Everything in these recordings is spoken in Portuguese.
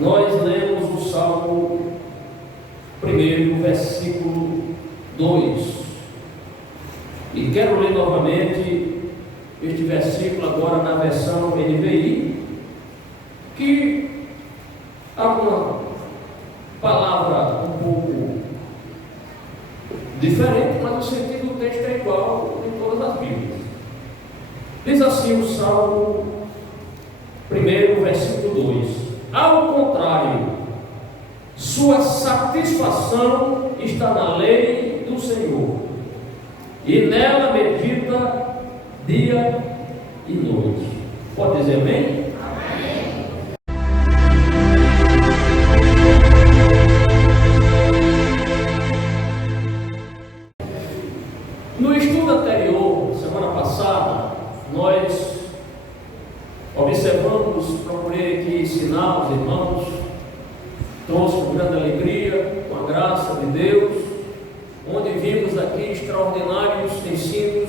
nós lemos o Salmo 1, versículo 2. E quero ler novamente este versículo agora na versão NVI, que há uma palavra um pouco diferente, mas o sentido do texto é igual em todas as Bíblias. Diz assim o Salmo 1, versículo 2: ao contrário, sua satisfação está na lei do Senhor, e nela medita dia e noite. Pode dizer amém? Amém. No estudo anterior, semana passada, nós observamos, procurei aqui ensinar os irmãos, trouxe com grande alegria, com a graça de Deus, onde vimos aqui extraordinários ensinos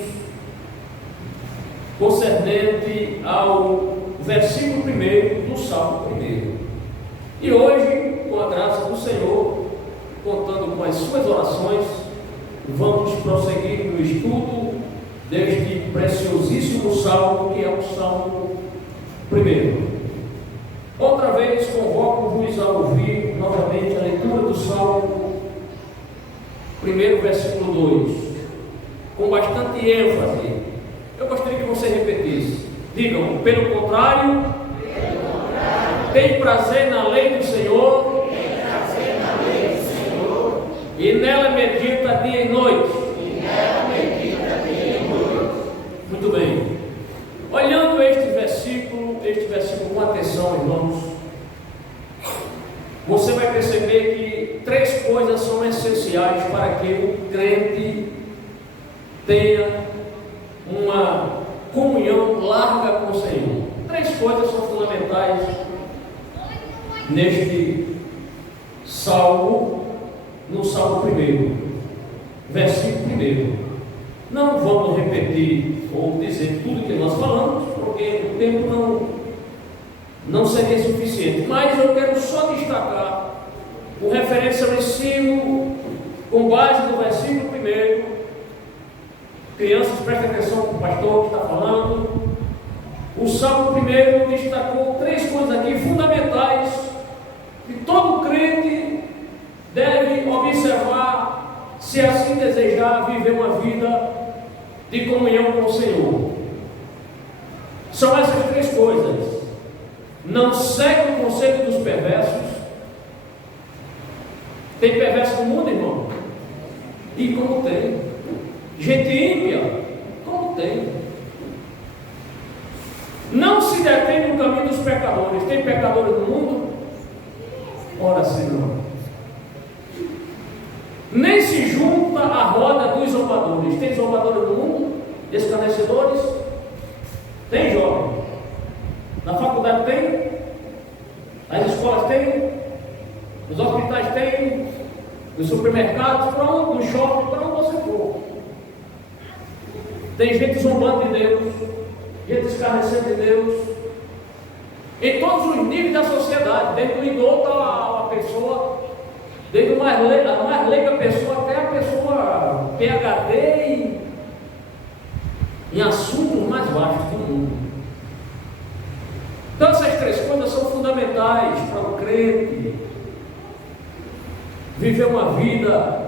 concernente ao versículo 1 do Salmo 1. E hoje, com a graça do Senhor, contando com as suas orações, vamos prosseguir no estudo deste preciosíssimo salmo, que é o Salmo 1. Outra vez convoco-vos a ouvir novamente a leitura do Salmo 1, versículo 2, com bastante ênfase. Eu gostaria que você repetisse. Digam: pelo contrário, tem prazer na lei do Senhor, e nela medita dia e noite. Muito bem. Olhando este versículo com atenção, irmãos, você vai perceber que três coisas são essenciais para que o crente tenha uma comunhão larga com o Senhor. Três coisas são fundamentais neste salmo, no Salmo 1, versículo 1. Não vamos repetir ou dizer tudo que nós falamos, porque o tempo não seria suficiente, mas eu quero só destacar, com referência ao ensino, com base no versículo 1. Crianças, prestem atenção com o pastor que está falando. O Salmo 1 destacou três coisas aqui fundamentais que todo crente deve observar, se assim desejar viver uma vida de comunhão com o Senhor. São essas três coisas: não segue o conselho dos perversos. Tem perverso no mundo, irmão? E como tem? Gente ímpia? Como tem? Não se detém no caminho dos pecadores. Tem pecadores no mundo? Ora, Senhor. Nem se junta à roda dos zombadores. Tem zombadores no mundo? Escarnecedores? Tem, jovem? Na faculdade tem? Nas escolas tem? Nos hospitais tem? Nos supermercados? Para onde? No shopping? Para onde você for? Tem gente zombando de Deus, gente escarnecendo de Deus, em todos os níveis da sociedade, desde o idoso a pessoa, desde a mais leiga pessoa até a pessoa PhD em assuntos mais vastos do mundo. Então essas três coisas são fundamentais para o crente viver uma vida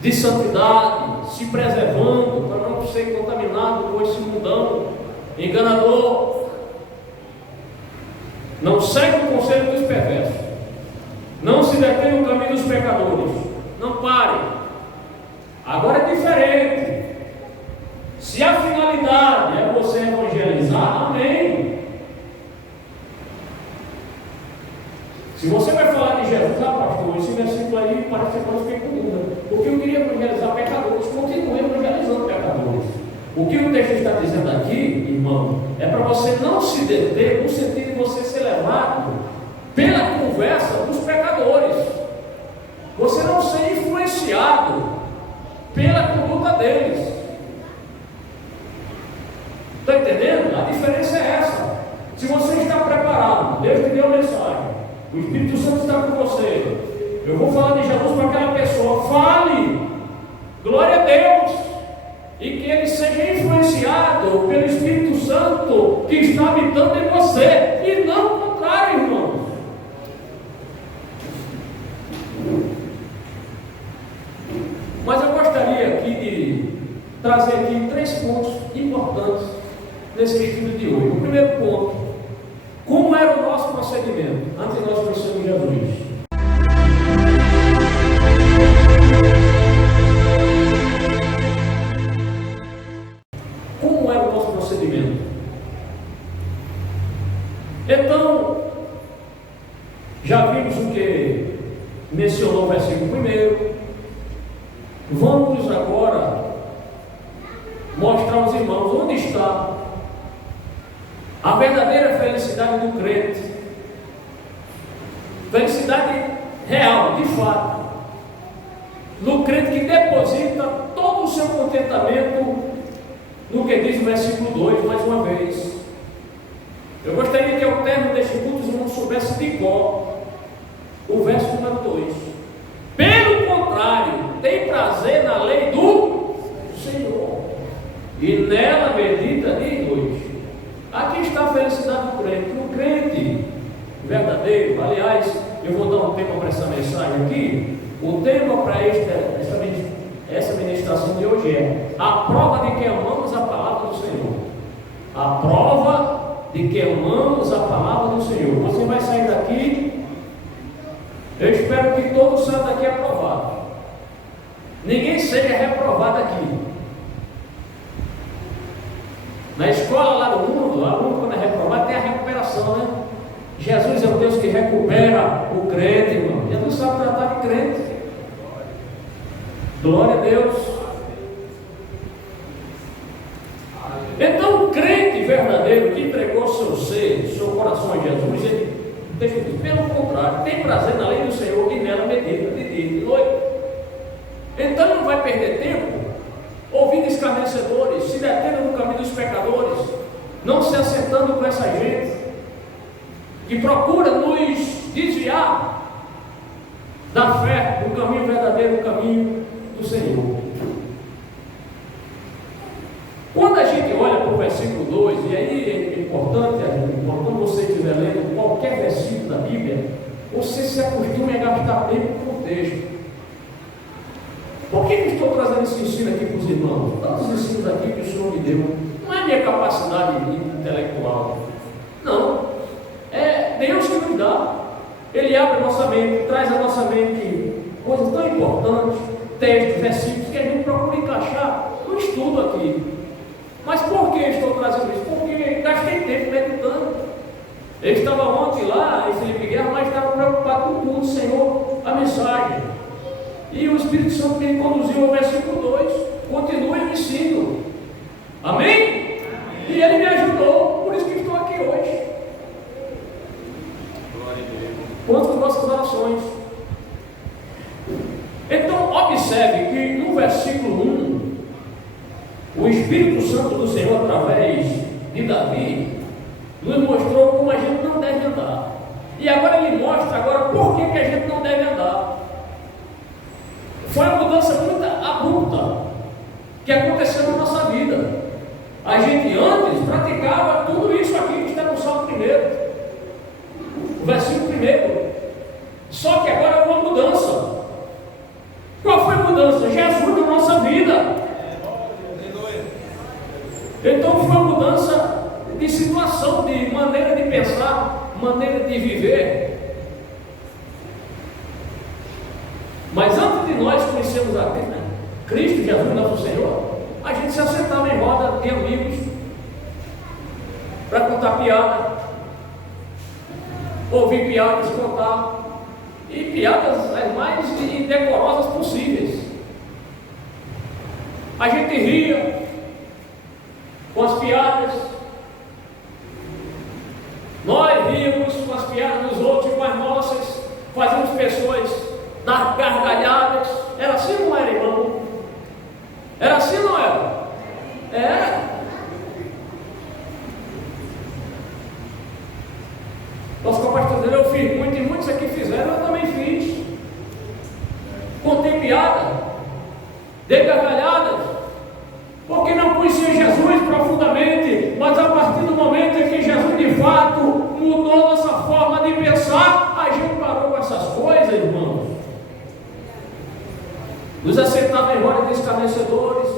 de santidade, se preservando para não ser contaminado por esse mundão enganador. Não segue o conselho dos perversos, não se detém no caminho dos pecadores. Não pare. Agora é diferente. Se a finalidade é você evangelizar, amém. Se você vai falar de Jesus, pastor, esse versículo aí parece que eu fiquei com dúvida, porque eu queria evangelizar pecadores. Continue evangelizando pecadores. O que o texto está dizendo aqui, irmão, é para você não se deter no sentido de você ser levado pela conversa dos pecadores, você não ser influenciado pela conduta deles. Está entendendo? A diferença é essa. Se você está preparado preparado, Deus te deu a mensagem, o Espírito Santo está com você, eu vou falar de Jesus para aquela pessoa, fale, glória a Deus, e que ele seja influenciado pelo Espírito Santo que está habitando em você, e não o contrário, irmãos. Mas eu gostaria aqui de trazer aqui 3 pontos importantes nesse estudo de hoje. O primeiro ponto: como era o nosso procedimento antes de nós conhecermos Jesus? Como era o nosso procedimento? Então, já vimos o que mencionou o versículo 1. Vamos agora mostrar aos irmãos onde está a verdadeira felicidade do crente, felicidade real, de fato, no crente que deposita todo o seu contentamento no que diz o versículo 2, mais uma vez. Eu gostaria que ao término deste culto os irmãos soubessem de cor o verso número 2. Pelo contrário, tem prazer na lei do Senhor, e nela medita dia e noite. Aqui está a felicidade do crente. O crente verdadeiro, aliás, eu vou dar um tema para essa mensagem aqui. O tema para essa ministração de hoje é a prova de que amamos a palavra do Senhor. A prova de que amamos a palavra do Senhor. Você vai sair daqui, eu espero que todos saiam daqui aprovados. Ninguém seja reprovado aqui. Na escola lá do mundo, o aluno quando é reprovado tem a recuperação, né? Jesus é o Deus que recupera o crente, irmão. Jesus sabe tratar de crente. Glória a Deus. Então o crente verdadeiro que entregou seu ser, seu coração a Jesus, ele diz, pelo contrário, tem prazer na lei do Senhor e nela medita de dia e de noite. Então não vai perder tempo ouvindo escarnecedores, se detendo no caminho dos pecadores, não se assentando com essa gente que procura nos desviar da fé, do caminho verdadeiro, do caminho do Senhor. Quando a gente olha para o versículo 2, e aí é importante, quando você estiver lendo qualquer versículo da Bíblia, você se acostume a gastar tempo com o texto. Por que eu estou trazendo esse ensino aqui para os irmãos? Tantos ensinos aqui que o Senhor me deu, não é minha capacidade intelectual, não, é Deus que nos dá. Ele abre a nossa mente, traz à nossa mente coisas tão importantes, textos, versículos, que a gente procura encaixar no estudo aqui. Mas por que estou trazendo isso? Porque gastei tempo meditando. Eu estava ontem lá em Felipe Guerra, mas estava preocupado com tudo, Senhor, a mensagem. E o Espírito Santo me conduziu ao versículo 2. Continue o ensino. Amém? Amém? E ele me ajudou, por isso que estou aqui hoje. Quanto às nossas orações. Então, observe que no versículo 1, o Espírito Santo do Senhor, através de Davi, nos mostrou como a gente não deve andar. E agora ele mostra por que a gente não deve andar. Foi uma mudança muito abrupta que aconteceu na nossa vida. A gente antes praticava tudo isso aqui que está no Salmo 1, o versículo 1. Só que agora houve uma mudança. Qual foi a mudança? Jesus na nossa vida. Então foi uma mudança de situação, de maneira de pensar, maneira de viver. Mas antes de nós conhecermos a Cristo Jesus, nosso Senhor, a gente se assentava em roda de amigos para contar piada, ouvir piadas, contar, e piadas as mais indecorosas possíveis. A gente ria com as piadas, nós ríamos com as piadas dos outros e com as nossas, fazíamos pessoas dar gargalhadas. Era assim ou não era, irmão? Era assim ou não era? Era. contei piada, dei gargalhadas, porque não conhecia Jesus profundamente, mas a partir do momento em que Jesus de fato mudou nossa forma de pensar, a gente parou com essas coisas, irmãos. Nos aceitava em roda de escarnecedores,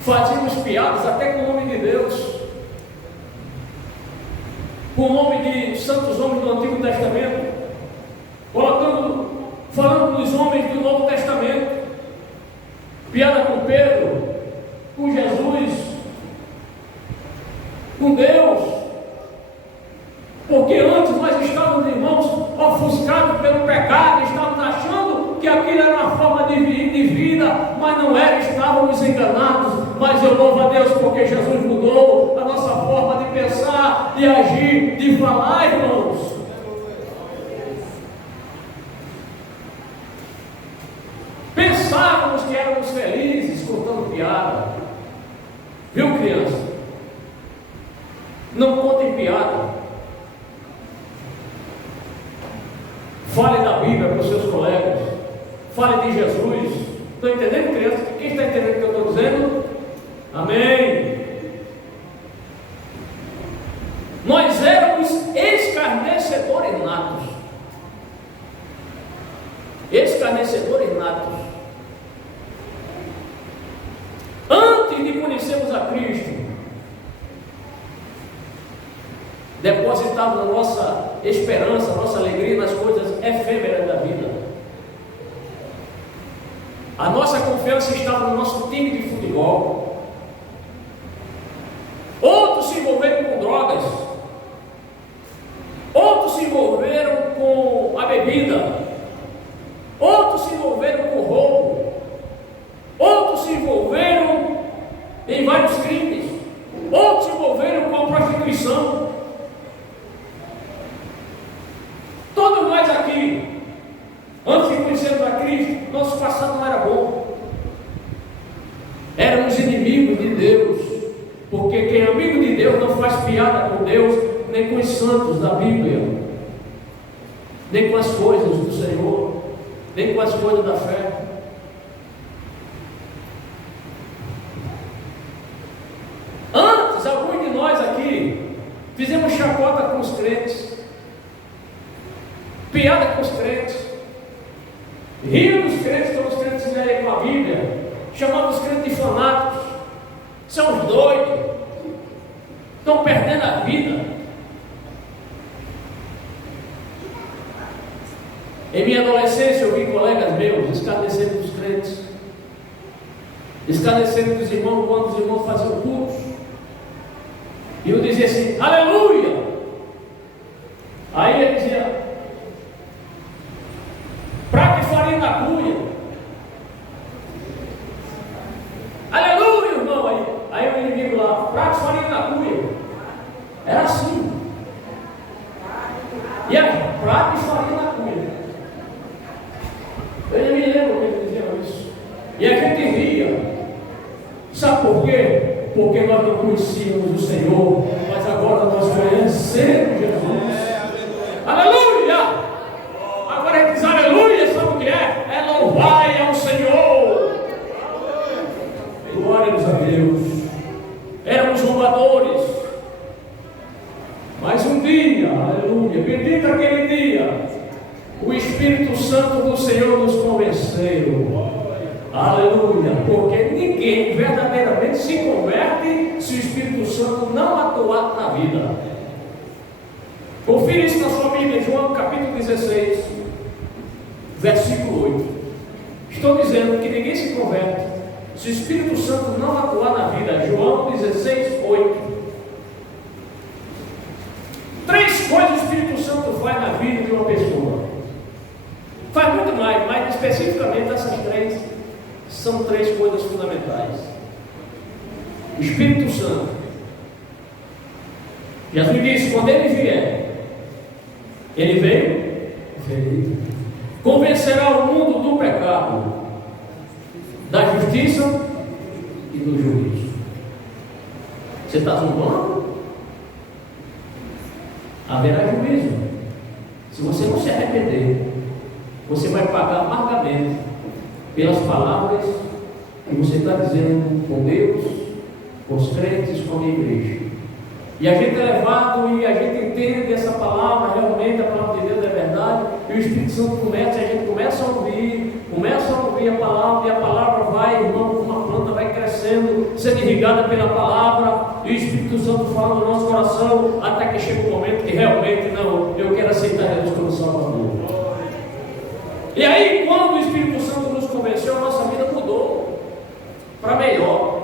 fazíamos piadas até com o nome de Deus, com o nome de santos homens do Antigo Testamento, falando dos homens do Novo Testamento, piada com Pedro, com Jesus, com Deus, porque antes nós estávamos, irmãos, ofuscados pelo pecado, estávamos achando que aquilo era uma forma de vida, mas não era, estávamos enganados. Mas eu louvo a Deus porque Jesus mudou a nossa forma de pensar, de agir, de falar, irmãos. Pensávamos que éramos felizes contando piada. Viu, criança? Não contem piada. Fale da Bíblia para os seus colegas. Fale de Jesus. Estão entendendo, criança? Quem está entendendo o que eu estou dizendo? Amém. Nós éramos escarnecedores natos. Escarnecedores natos. Antes de conhecermos a Cristo, depositávamos a nossa esperança, a nossa alegria nas coisas efêmeras da vida. A nossa confiança estava no nosso time de futebol. Outros se envolveram com drogas. Outros se envolveram com a bebida. Outros se envolveram com roubo. Outros se envolveram em vários crimes. Outros se envolveram com a prostituição. Todos nós aqui, antes de conhecermos a Cristo, nosso passado não era bom. Éramos inimigos de Deus. Porque quem é amigo de Deus não faz piada com Deus, nem com os santos da Bíblia, nem com as coisas do Senhor, nem com as coisas da fé. Antes, alguns de nós aqui fizemos chacota com os crentes, piada com os crentes, rimos dos crentes quando os crentes lerem com a Bíblia, chamamos os crentes de fanáticos. São os doidos, estão perdendo a vida. Em minha adolescência eu vi colegas meus escarnecendo dos crentes, escarnecendo dos irmãos quando os irmãos faziam cultos. E eu dizia assim, aleluia! Aí ele dizia, prata e farinha na cuia. Aleluia, irmão! Aí o inimigo lá, prato e farinha na cuia. Era assim. E aí, prato e farinha na cuia. Eu me lembro que eles diziam isso. E a gente ria. Sabe por quê? Porque nós não conhecíamos o Senhor, mas agora nós conhecemos Jesus. Aleluia! Agora a gente diz aleluia, sabe o que é? É louvar ao Senhor. Glórias a Deus. Éramos roubadores. Mas um dia, aleluia, bendito aquele dia, o Espírito Santo do Senhor nos convenceu. Aleluia, porque ninguém verdadeiramente se converte se o Espírito Santo não atuar na vida. Confira isso na sua Bíblia, João capítulo 16, versículo 8. Estou dizendo que ninguém se converte se o Espírito Santo não atuar na vida. João 16, 8. Três coisas o Espírito Santo faz na vida de uma pessoa. Faz muito mais, mas especificamente essas três são três coisas fundamentais. O Espírito Santo, Jesus disse, quando ele vier, ele veio, convencerá o mundo do pecado, da justiça e do juízo. Você está zombando? Haverá juízo. Se você não se arrepender, você vai pagar amargamente pelas palavras que você está dizendo com Deus, com os crentes, com a minha igreja. E a gente é levado e a gente entende essa palavra, realmente a palavra de Deus é verdade, e o Espírito Santo começa, a gente começa a ouvir a palavra, e a palavra vai, irmão, como uma planta vai crescendo, sendo irrigada pela palavra, e o Espírito Santo fala no nosso coração, até que chega um momento que realmente, não, eu quero aceitar Jesus como Salvador. E aí, quando o Espírito Santo nos convenceu, a nossa vida mudou para melhor.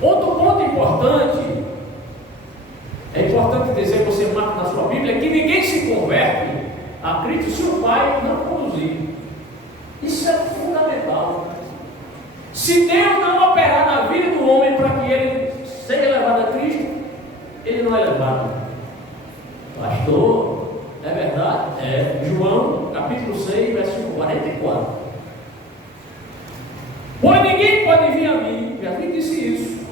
Outro ponto importante, é importante dizer, você marca na sua Bíblia, que ninguém se converte a Cristo se o Pai não conduzir. Isso é fundamental. Se Deus não operar na vida do homem para que ele seja levado a Cristo, ele não é levado. Pastor, é verdade? É. João, capítulo 6, versículo 44. Pois ninguém pode vir a mim, Jesus disse isso.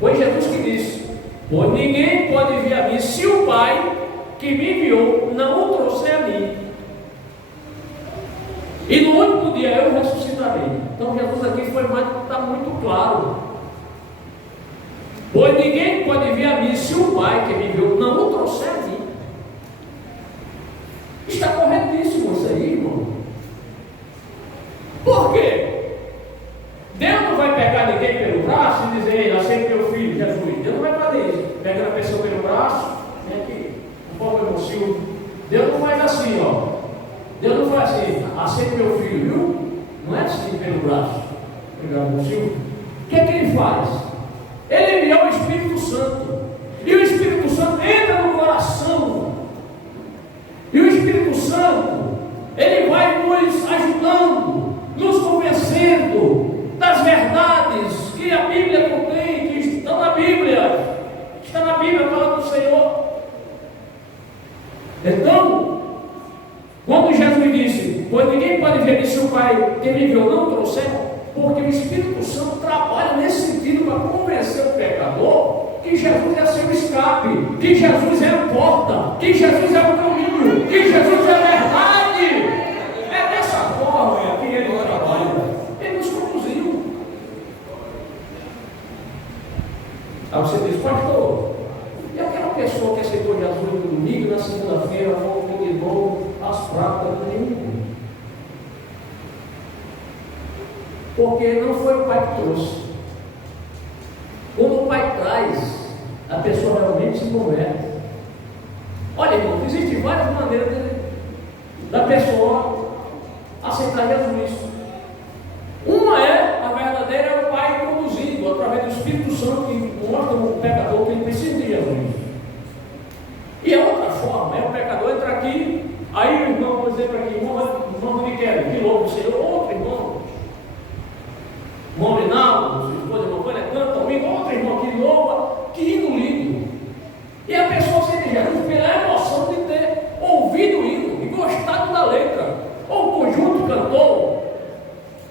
Foi Jesus que disse: pois ninguém pode vir a mim se o Pai que me enviou não o trouxer a mim. E no último dia eu ressuscitarei. Então Jesus aqui está muito claro. Pois ninguém pode vir a mim se o Pai que me enviou não o trouxer a mim. Está corretíssimo isso aí, irmão. Por quê? Deus não vai pegar ninguém pelo braço e dizer: ei, aceita meu filho, Jesus. Deus não vai fazer isso. Pega a pessoa pelo braço, vem aqui, um pouco emocionado. Deus não faz assim, ó. Deus não faz assim: aceita meu filho, viu? Não é assim pelo braço. Obrigado, meu senhor. O que é que ele faz? Ele enviou o Espírito Santo. E o Espírito Santo entra no coração. E o Espírito Santo, ele vai nos ajudando, nos convencendo das verdades que a Bíblia contém, que estão na Bíblia. Está na Bíblia a palavra do Senhor. Então, quando Jesus disse: pois ninguém pode ver se o Pai que me enviou não trouxer, porque o Espírito Santo trabalha nesse sentido para convencer o pecador que Jesus é seu escape, que Jesus é a porta, que Jesus é o caminho, que Jesus é a verdade. É dessa forma que ele trabalha. Ele nos conduziu. Aí você diz: pastor, e aquela pessoa que aceitou Jesus no domingo, na segunda-feira, voltou de novo às pratas do inimigo? Porque não foi o Pai que trouxe. Quando o Pai traz, a pessoa realmente se converte. Olha, irmão, existem várias maneiras da pessoa aceitar Jesus. Uma é a verdadeira, é o Pai conduzindo através do Espírito Santo, que mostra ao pecador que ele precisa de Jesus. E a outra forma é o pecador entrar aqui, aí o irmão, por exemplo, aqui, irmão que quer, que louvo o Senhor, outro irmão, irmão Reinaldo, sua esposa, irmão Vânia, canta um hino, outro irmão que louva, que hino lindo. E a pessoa sente Jesus pela emoção de ter ouvido o hino e gostado da letra, ou o conjunto cantou.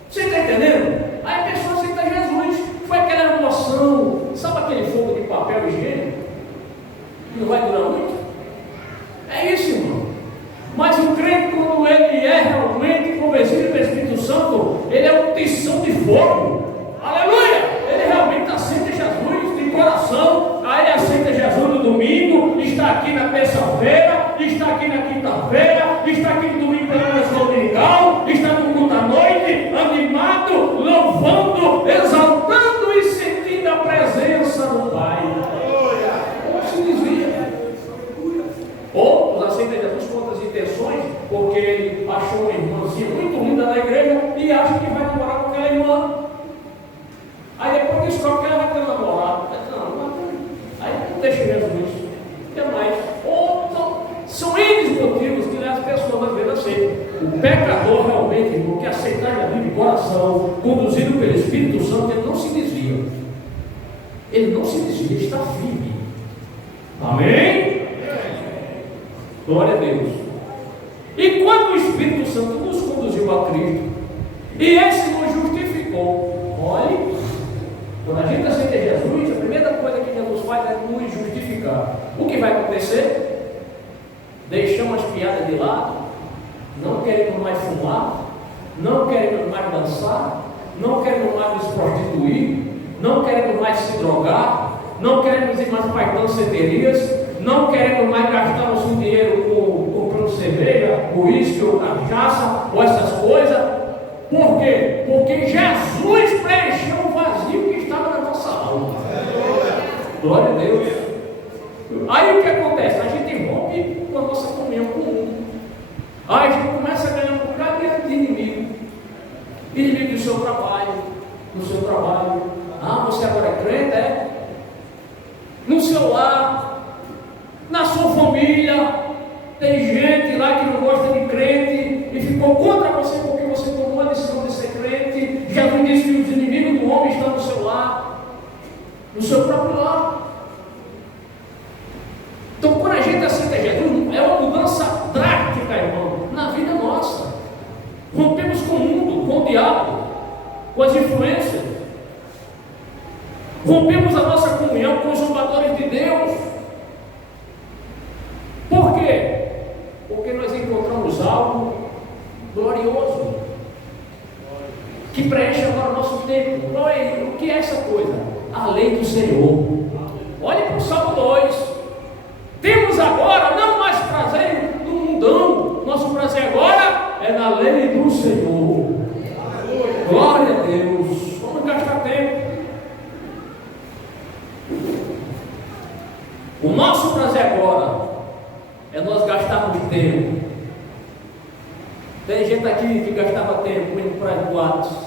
Você está entendendo? Aí a pessoa aceita Jesus, foi aquela emoção, sabe aquele fogo de papel higiênico? Que não vai durar muito? É isso, irmão. Mas o crente, quando ele é realmente convencido pelo Espírito Santo, ele é uma tensão de fogo. Aleluia! Ele realmente aceita Jesus de coração. Aí ele aceita Jesus no domingo, está aqui na terça-feira, está aqui na quinta-feira, está aqui no domingo pela noite dominical, está no culto à noite, animado, louvando, exaltando e sentindo a presença do Pai. Como se desvia? Outros aceitam Jesus com outras intenções, porque ele achou uma irmãzinha muito linda na igreja e acha que vai namorar com aquela irmã. Aí depois descobre que ela vai ter um namorado. Aí não deixa Jesus. O que mais? São N motivos que as pessoas às vezes aceitam. O pecador realmente, irmão, que aceitar Jesus de coração, conduzido pelo Espírito Santo, ele não se desvia. Ele não se desvia, ele está firme. Amém? Glória a Deus. E quando o Espírito Santo nos conduziu a Cristo, e esse nos justificou, olhe, quando a gente aceita Jesus, a primeira coisa que Jesus faz é nos justificar. O que vai acontecer? deixamos as piadas de lado, não queremos mais fumar, não queremos mais dançar, não queremos mais nos prostituir, não queremos mais se drogar, não queremos ir mais para danceterias, não queremos mais gastar nosso dinheiro comprando cerveja, uísque ou cachaça ou essas coisas. Por quê? Porque Jesus preencheu o vazio que estava na nossa alma. Glória a Deus. Aí o que acontece? A gente rompe com a nossa comunhão com o mundo. Aí a gente começa a ganhar um bocado de inimigo. Inimigo do seu trabalho, do seu trabalho. Ah, você agora é crente, é? No seu lar, na sua família, tem gente lá que não gosta de crente e ficou contra você porque você tomou a decisão de ser crente. Jesus disse que os inimigos do homem estão no seu lar, no seu próprio lar. Então, quando a gente aceita Jesus, é uma mudança drástica, irmão, na vida nossa. Rompemos com o mundo, com o diabo, com as influências. Rompemos a nossa comunhão com os zombadores de Deus. Por quê? Porque nós encontramos algo glorioso que preenche agora o nosso tempo. O que é essa coisa? A lei do Senhor. Olhe para o Salmo 2. Temos agora não mais prazer no mundão. Nosso prazer agora é na lei do Senhor. Glória a Deus. Vamos gastar tempo. O nosso prazer agora é nós gastarmos tempo. Tem gente aqui que gastava tempo indo para as boates.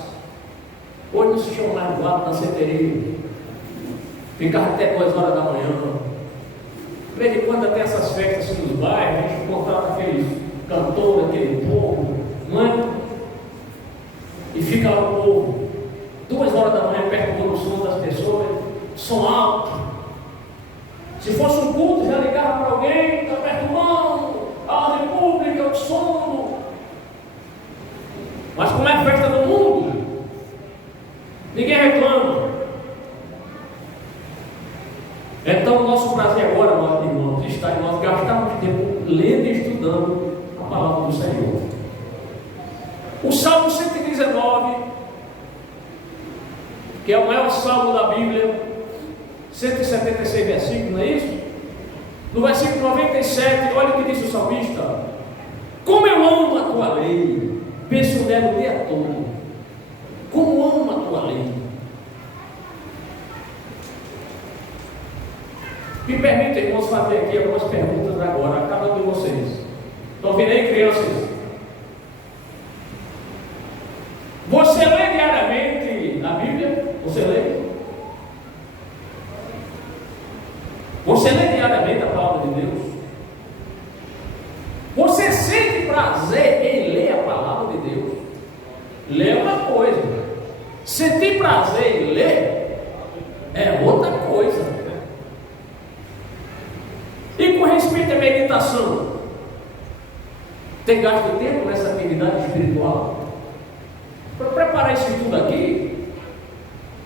Hoje não se chama mais boate, danceteria. Ficava até 2 horas da manhã. De vez em quando até essas festas assim, nos bairros, a gente encontrava aqueles cantores, aquele povo, não é? E fica lá o povo, 2 horas da manhã, perto do som das pessoas, som alto. Se fosse um culto, já ligava para alguém, está perturbando, a ordem pública, o sono. Mas como é a festa do mundo, ninguém reclama. Então o nosso prazer agora, meus irmãos, está em nós gastarmos tempo lendo e estudando a palavra do Senhor. O Salmo 119, que é o maior salmo da Bíblia, 176 versículos, não é isso? No versículo 97, olha o que diz o salmista: como eu amo a tua lei, penso nela o dia todo. Como amo a tua lei. Me permitem, irmãos, fazer aqui algumas perguntas agora a cada um de vocês. Estão ouvindo aí, crianças? Você lê diariamente a Bíblia? Você lê? Você lê diariamente a palavra de Deus? Você sente prazer em ler a palavra de Deus? Ler é uma coisa, sentir prazer em ler é outra coisa. E com respeito à meditação, tem gasto tempo nessa atividade espiritual? Para preparar esse estudo aqui,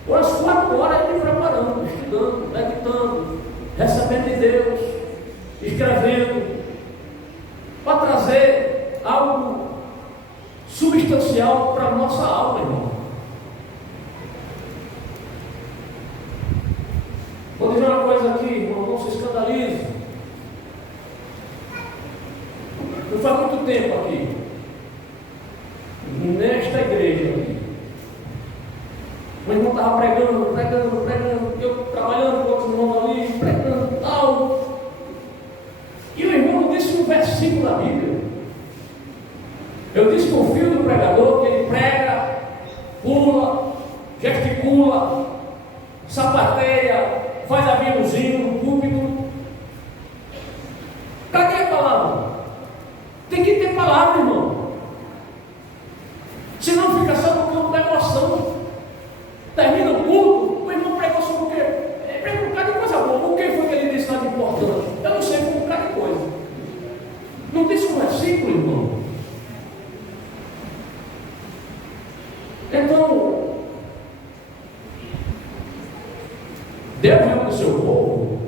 umas 4 horas me preparando, estudando, meditando, recebendo de Deus, escrevendo, para trazer algo substancial para a nossa alma, irmão. Vou dizer uma coisa aqui, irmão, não se escandalize. Não faz muito tempo aqui, nesta igreja aqui, o irmão estava pregando, eu trabalhando com outros irmãos ali, pregando tal, e o irmão não disse um versículo da Bíblia. Eu desconfio do pregador, que ele prega, pula, gesticula, sapateia, faz aviãozinho no púlpito. Cadê a palavra? Tem que ter palavra, irmão. Senão fica só no campo da emoção. Termina o culto, o irmão pregou sobre o quê? Ele pregou um bocado de coisa boa. O que foi que ele disse lá de importante? Eu não sei, foi um bocado de coisa. Não disse um versículo, irmão. Então, Deus é o seu povo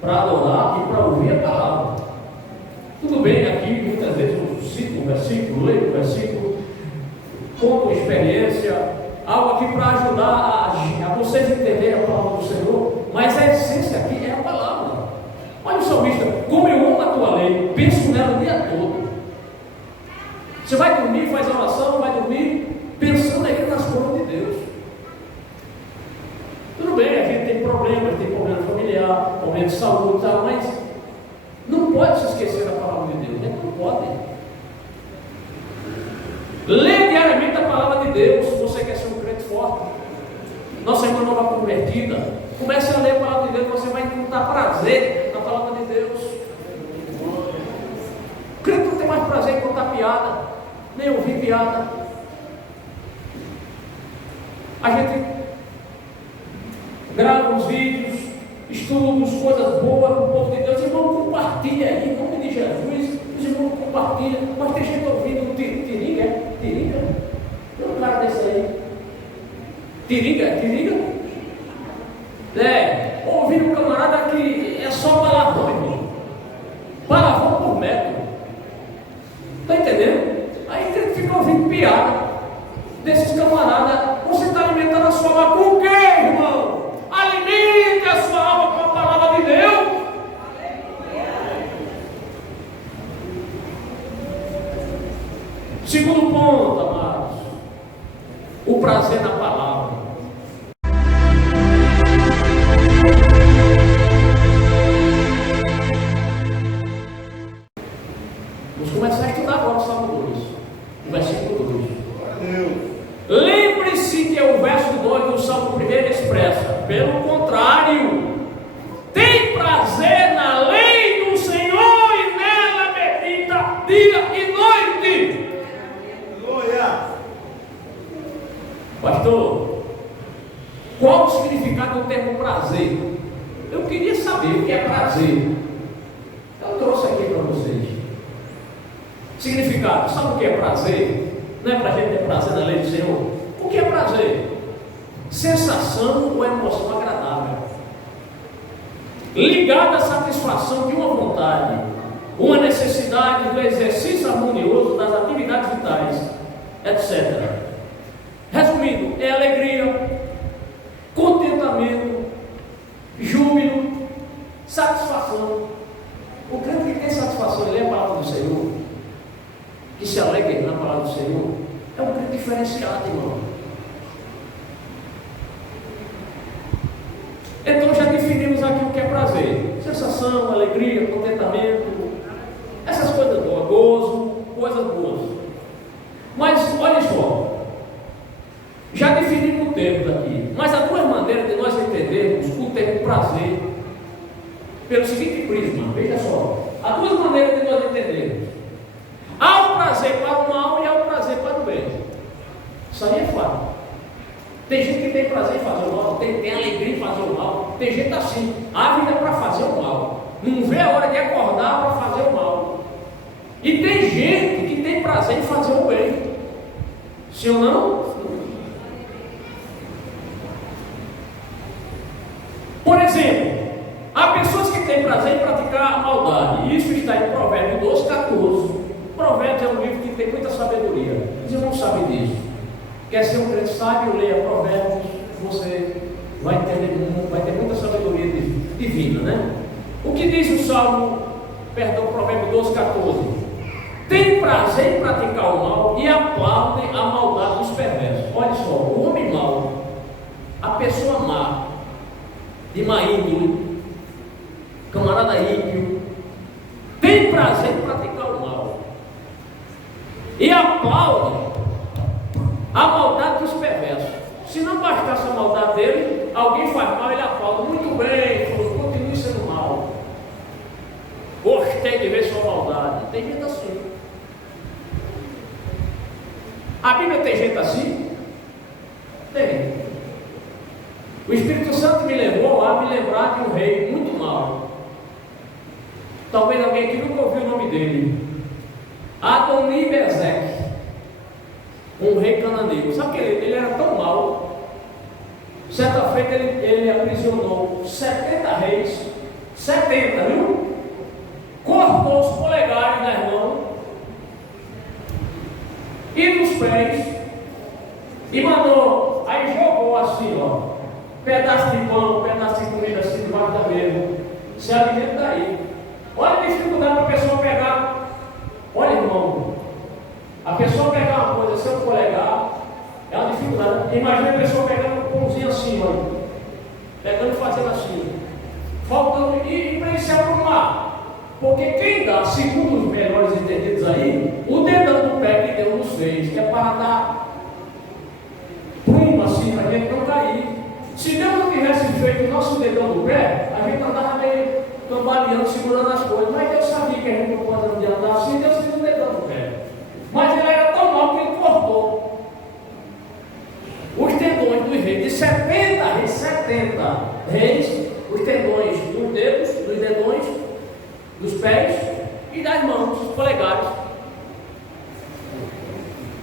para adorar e para ouvir a palavra. Tudo bem, aqui muitas vezes eu cito um versículo, leio um versículo, conto experiência, algo aqui para ajudar a vocês entenderem a palavra do Senhor, mas a essência aqui é a palavra. Olha o salmista, como eu amo a tua lei, penso nela o dia todo. Você vai dormir, faz oração, vai dormir pensando aí nas coisas de Deus. Tudo bem, a gente tem problema familiar, problema de saúde, tal, mas não pode se esquecer da palavra de Deus, não pode. Lê diariamente a palavra de Deus, se você quer ser um crente forte. Nossa irmã nova convertida, comece a ler a palavra de Deus, você vai encontrar prazer na palavra de Deus. O crente não tem mais prazer em contar piada, nem ouvir piada. A gente grava uns vídeos, estudos, coisas boas para o povo de Deus. Irmão, compartilha aí, em nome de Jesus. Os irmãos compartilham. Mas tem gente ouvindo tiringa, é? Tiringa? Tem um cara desse aí. Tiringa? Ouvindo um camarada que é só palavrão, irmão. Palavrão por método. Está entendendo? Aí tem que ficar ouvindo piada desses camaradas. Você está alimentando a sua alma com o quê, irmão? Alimente a sua alma com a palavra de Deus. Segundo ponto, amados, o prazer na palavra. Vamos começar a estudar agora o Salmo 2, o versículo 2. Lembre-se que o verso 2 do Salmo 1 expressa, pelo contrário, tem prazer na lei do Senhor e nela medita dia e noite. Pastor, qual o significado do termo prazer? Eu queria saber o que é prazer. Eu trouxe aqui para vocês. Significado, sabe o que é prazer? Não é para a gente ter prazer na lei do Senhor? O que é prazer? Sensação ou emoção agradável, ligada à satisfação de uma vontade, uma necessidade do exercício harmonioso das atividades vitais, etc. Resumindo, é alegria, contentamento, júbilo, satisfação. O crente que tem satisfação, ele lê a palavra do Senhor, que se alegra na palavra do Senhor, é um crente diferenciado, irmão. Então já definimos aqui o que é prazer: sensação, alegria, contentamento, essas coisas boas, gozo, coisas boas. Mas olha só, já definimos o termo aqui, mas há duas maneiras de nós entendermos o termo prazer pelo seguinte prisma. Veja só, há duas maneiras de nós entendermos: há o prazer para o mal e há o prazer para o bem. Isso aí é fato. Tem gente que tem prazer em fazer o mal, tem alegria em fazer o mal. Tem gente assim, a vida é para fazer o mal, não vê a hora de acordar para fazer o mal. E tem gente que tem prazer em fazer o bem. Sim ou não? Por exemplo, há pessoas que têm prazer em praticar a maldade. Isso está em Provérbios 12:14. Provérbios é um livro que tem muita sabedoria. Os irmãos sabem disso. Quer ser um crente sábio, leia Provérbios, você vai entender, vai ter muita sabedoria divina, né? O que diz o Provérbios 12:14? Tem prazer em praticar o mal e aplaudem a maldade dos perversos. Olha só, o homem mau, a pessoa má, de má índole, camarada ímpio, tem prazer em praticar o mal e aplaudem a maldade dos perversos. Se não bastasse a maldade dele, alguém faz mal, ele aplaude. Muito bem, continue sendo mal. Gostei de ver sua maldade. Tem gente assim. A Bíblia tem gente assim? Tem. O Espírito Santo me levou a me lembrar de um rei muito mau. Talvez alguém aqui nunca ouviu o nome dele. Adoni-Bezeque, um rei cananeu. Sabe que ele era tão mau? Certa feita ele aprisionou 70 reis, 70, viu? cortou os polegares das mãos e dos pés e mandou, aí jogou assim, ó, pedaço de pão, pedaço de comida assim debaixo da mesa, se alimenta daí. Olha a dificuldade para a pessoa pegar. Olha, irmão, a pessoa pegar uma coisa sem o polegar é uma dificuldade. Imagina a pessoa pegando um pãozinho assim, olha, pegando e fazendo assim, faltando, e para isso é arrumar. Porque quem dá, segundo os melhores entendidos aí, o dedão do pé que Deus nos fez, que é para dar prumo assim, para a gente não cair. Se Deus não tivesse feito o nosso dedão do pé, a gente andava meio cambaleando, segurando as coisas. Mas Deus sabia que a gente não pode andar assim, Deus fez o dedão do pé. Mas ele era tão mau que ele cortou os tendões dos reis, de 70 reis, os tendões dos dedos, dos dedões, dos pés e das mãos, dos polegares.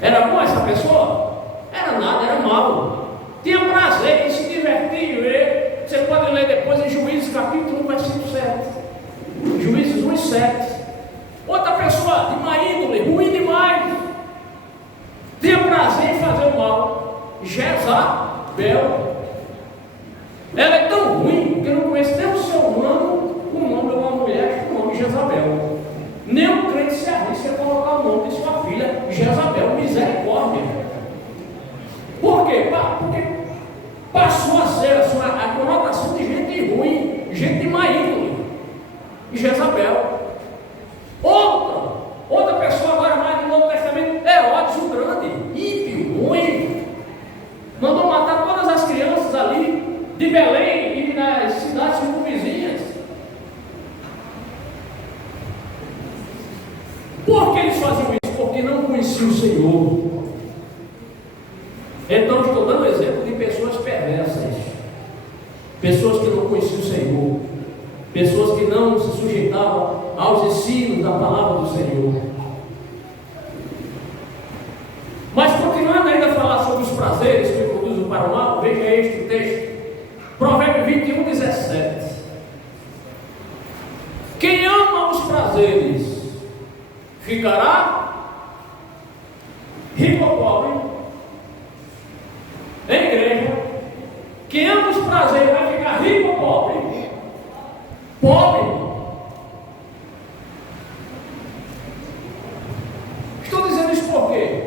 Era bom essa pessoa? Era nada, era mau. Tinha prazer em se divertir, ver. Você pode ler depois em Juízes capítulo 1, versículo 7. Juízes 1 e 7. Outra pessoa de má índole, ruim demais, tinha prazer em fazer o mal. Jezabel. Ela é tão ruim que eu não conheço nem o seu nome, o nome de uma mulher com o nome Jezabel. Nem o crente se arrisca a colocar o nome de sua filha Jezabel, misericórdia. Por quê? Porque passou a ser a conotação de gente ruim, gente de má índole. Jezabel. Outra pessoa agora mais do Novo Testamento, Herodes o Grande, ímpio, ruim. Mandou matar todas as crianças ali de Belém e nas cidades circunvizinhas. Por que eles faziam isso? Porque não conheciam o Senhor. Então estou dando exemplo de pessoas perversas, pessoas que não conheciam o Senhor, pessoas que não se sujeitavam aos ensinos da palavra do Senhor. Mas continuando ainda a falar sobre os prazeres que conduzem para o mal, veja este texto, Provérbios 21, 17. Quem ama os prazeres ficará rico ou pobre? Em igreja, quem ama os prazeres vai ficar rico ou pobre? Pobre. Estou dizendo isso por quê?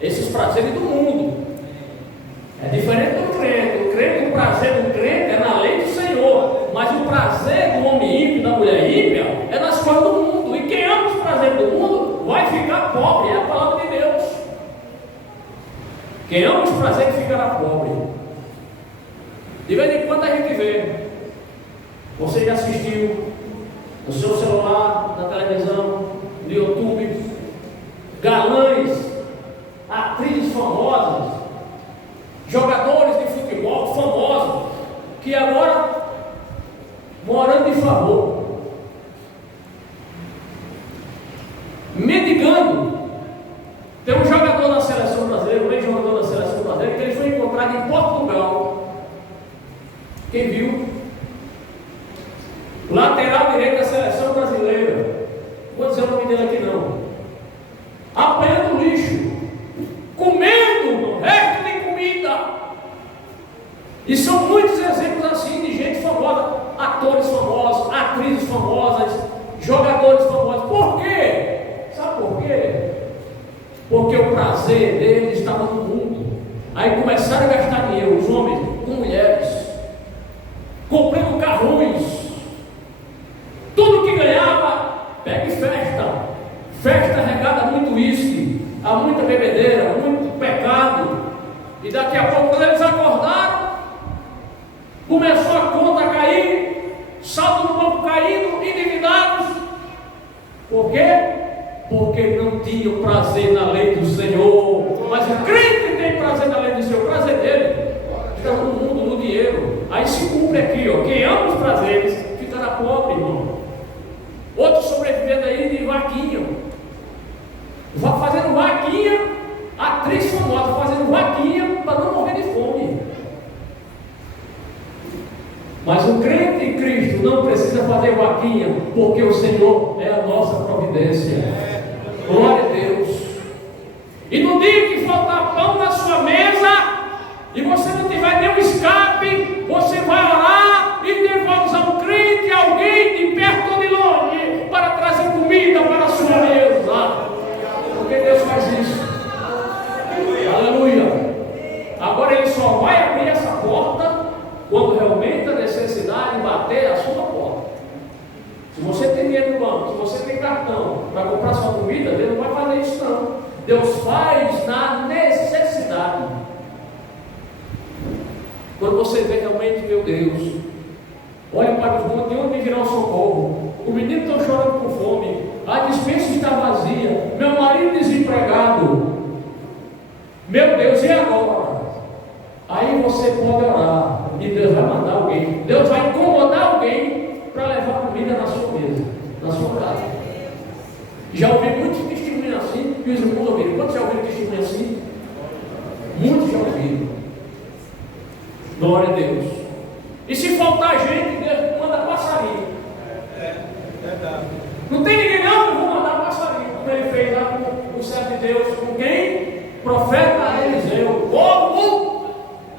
Esses prazeres do mundo é diferente do crente. O prazer do crente é na lei do Senhor, mas o prazer do homem ímpio, da mulher ímpia, é nas coisas do mundo. E quem ama os prazeres do mundo vai ficar pobre, é a palavra de Deus. Quem ama os prazeres ficará pobre. De vez em quando a gente vê, você já assistiu no seu celular, na televisão, no YouTube, galãs, atrizes famosas, jogadores de futebol famosos, que agora morando de favor, mendigando. Tem um jogador da seleção brasileira, um ex-jogador da seleção brasileira, que ele foi encontrado em Portugal. Quem viu? Lateral direito da seleção brasileira. Vou dizer o nome dele aqui não. Apanhando lixo, comendo o resto de comida. E são muitos exemplos assim de gente famosa, atores famosos, atrizes famosas, jogadores famosos. Por quê? Sabe por quê? Porque o prazer deles estava no mundo. Aí começaram a gastar dinheiro, os homens, com mulheres, comprando carrões. Tudo que ganhava, pega e festa. Festa regada a muito uísque, a muita bebedeira, muito pecado. E daqui a pouco, quando eles acordaram, começou a conta a cair, saldo do banco caindo, endividados. Por quê? Porque não tinham prazer na lei do Senhor. Mas o crente tem prazer na lei do Senhor, o prazer dele está no mundo, no dinheiro. Aí se cumpre aqui, ó. Quem ama os prazeres ficará pobre, irmão. Outros sobrevivendo aí de vaquinha, fazendo vaquinha, atriz famosa fazendo vaquinha para não morrer de fome. Mas o crente em Cristo não precisa fazer vaquinha, porque o Senhor é a nossa providência. Glória a Deus. E no dia que faltar pão na sua mesa, e você não tiver nenhum escape, você vai orar e Deus vai usar um crente, alguém de perto ou de longe, para trazer comida para a sua mesa. Porque Deus faz isso. Aleluia. Agora Ele só vai abrir essa porta quando realmente a necessidade bater a sua porta. Se você tem dinheiro no banco, se você tem cartão para comprar sua comida, Deus não vai fazer isso não. Deus faz na necessidade. Quando você vê realmente, meu Deus, olha para os montes, de onde virá o socorro? O menino está chorando com fome, a despensa está vazia, meu marido desempregado. Meu Deus, e agora? Aí você pode orar e Deus vai mandar alguém. Deus vai incomodar alguém para levar comida na sua mesa, na sua casa. Já ouvi muitos testemunhos assim, e os irmãos ouviram. Quantos já ouviram testemunho assim? Muitos já ouviram. Glória a Deus. E se faltar gente, Deus manda passarinho. Não tem ninguém não, eu vou mandar passarinho, como ele fez lá com o servo de Deus. Com quem? Profeta Eliseu.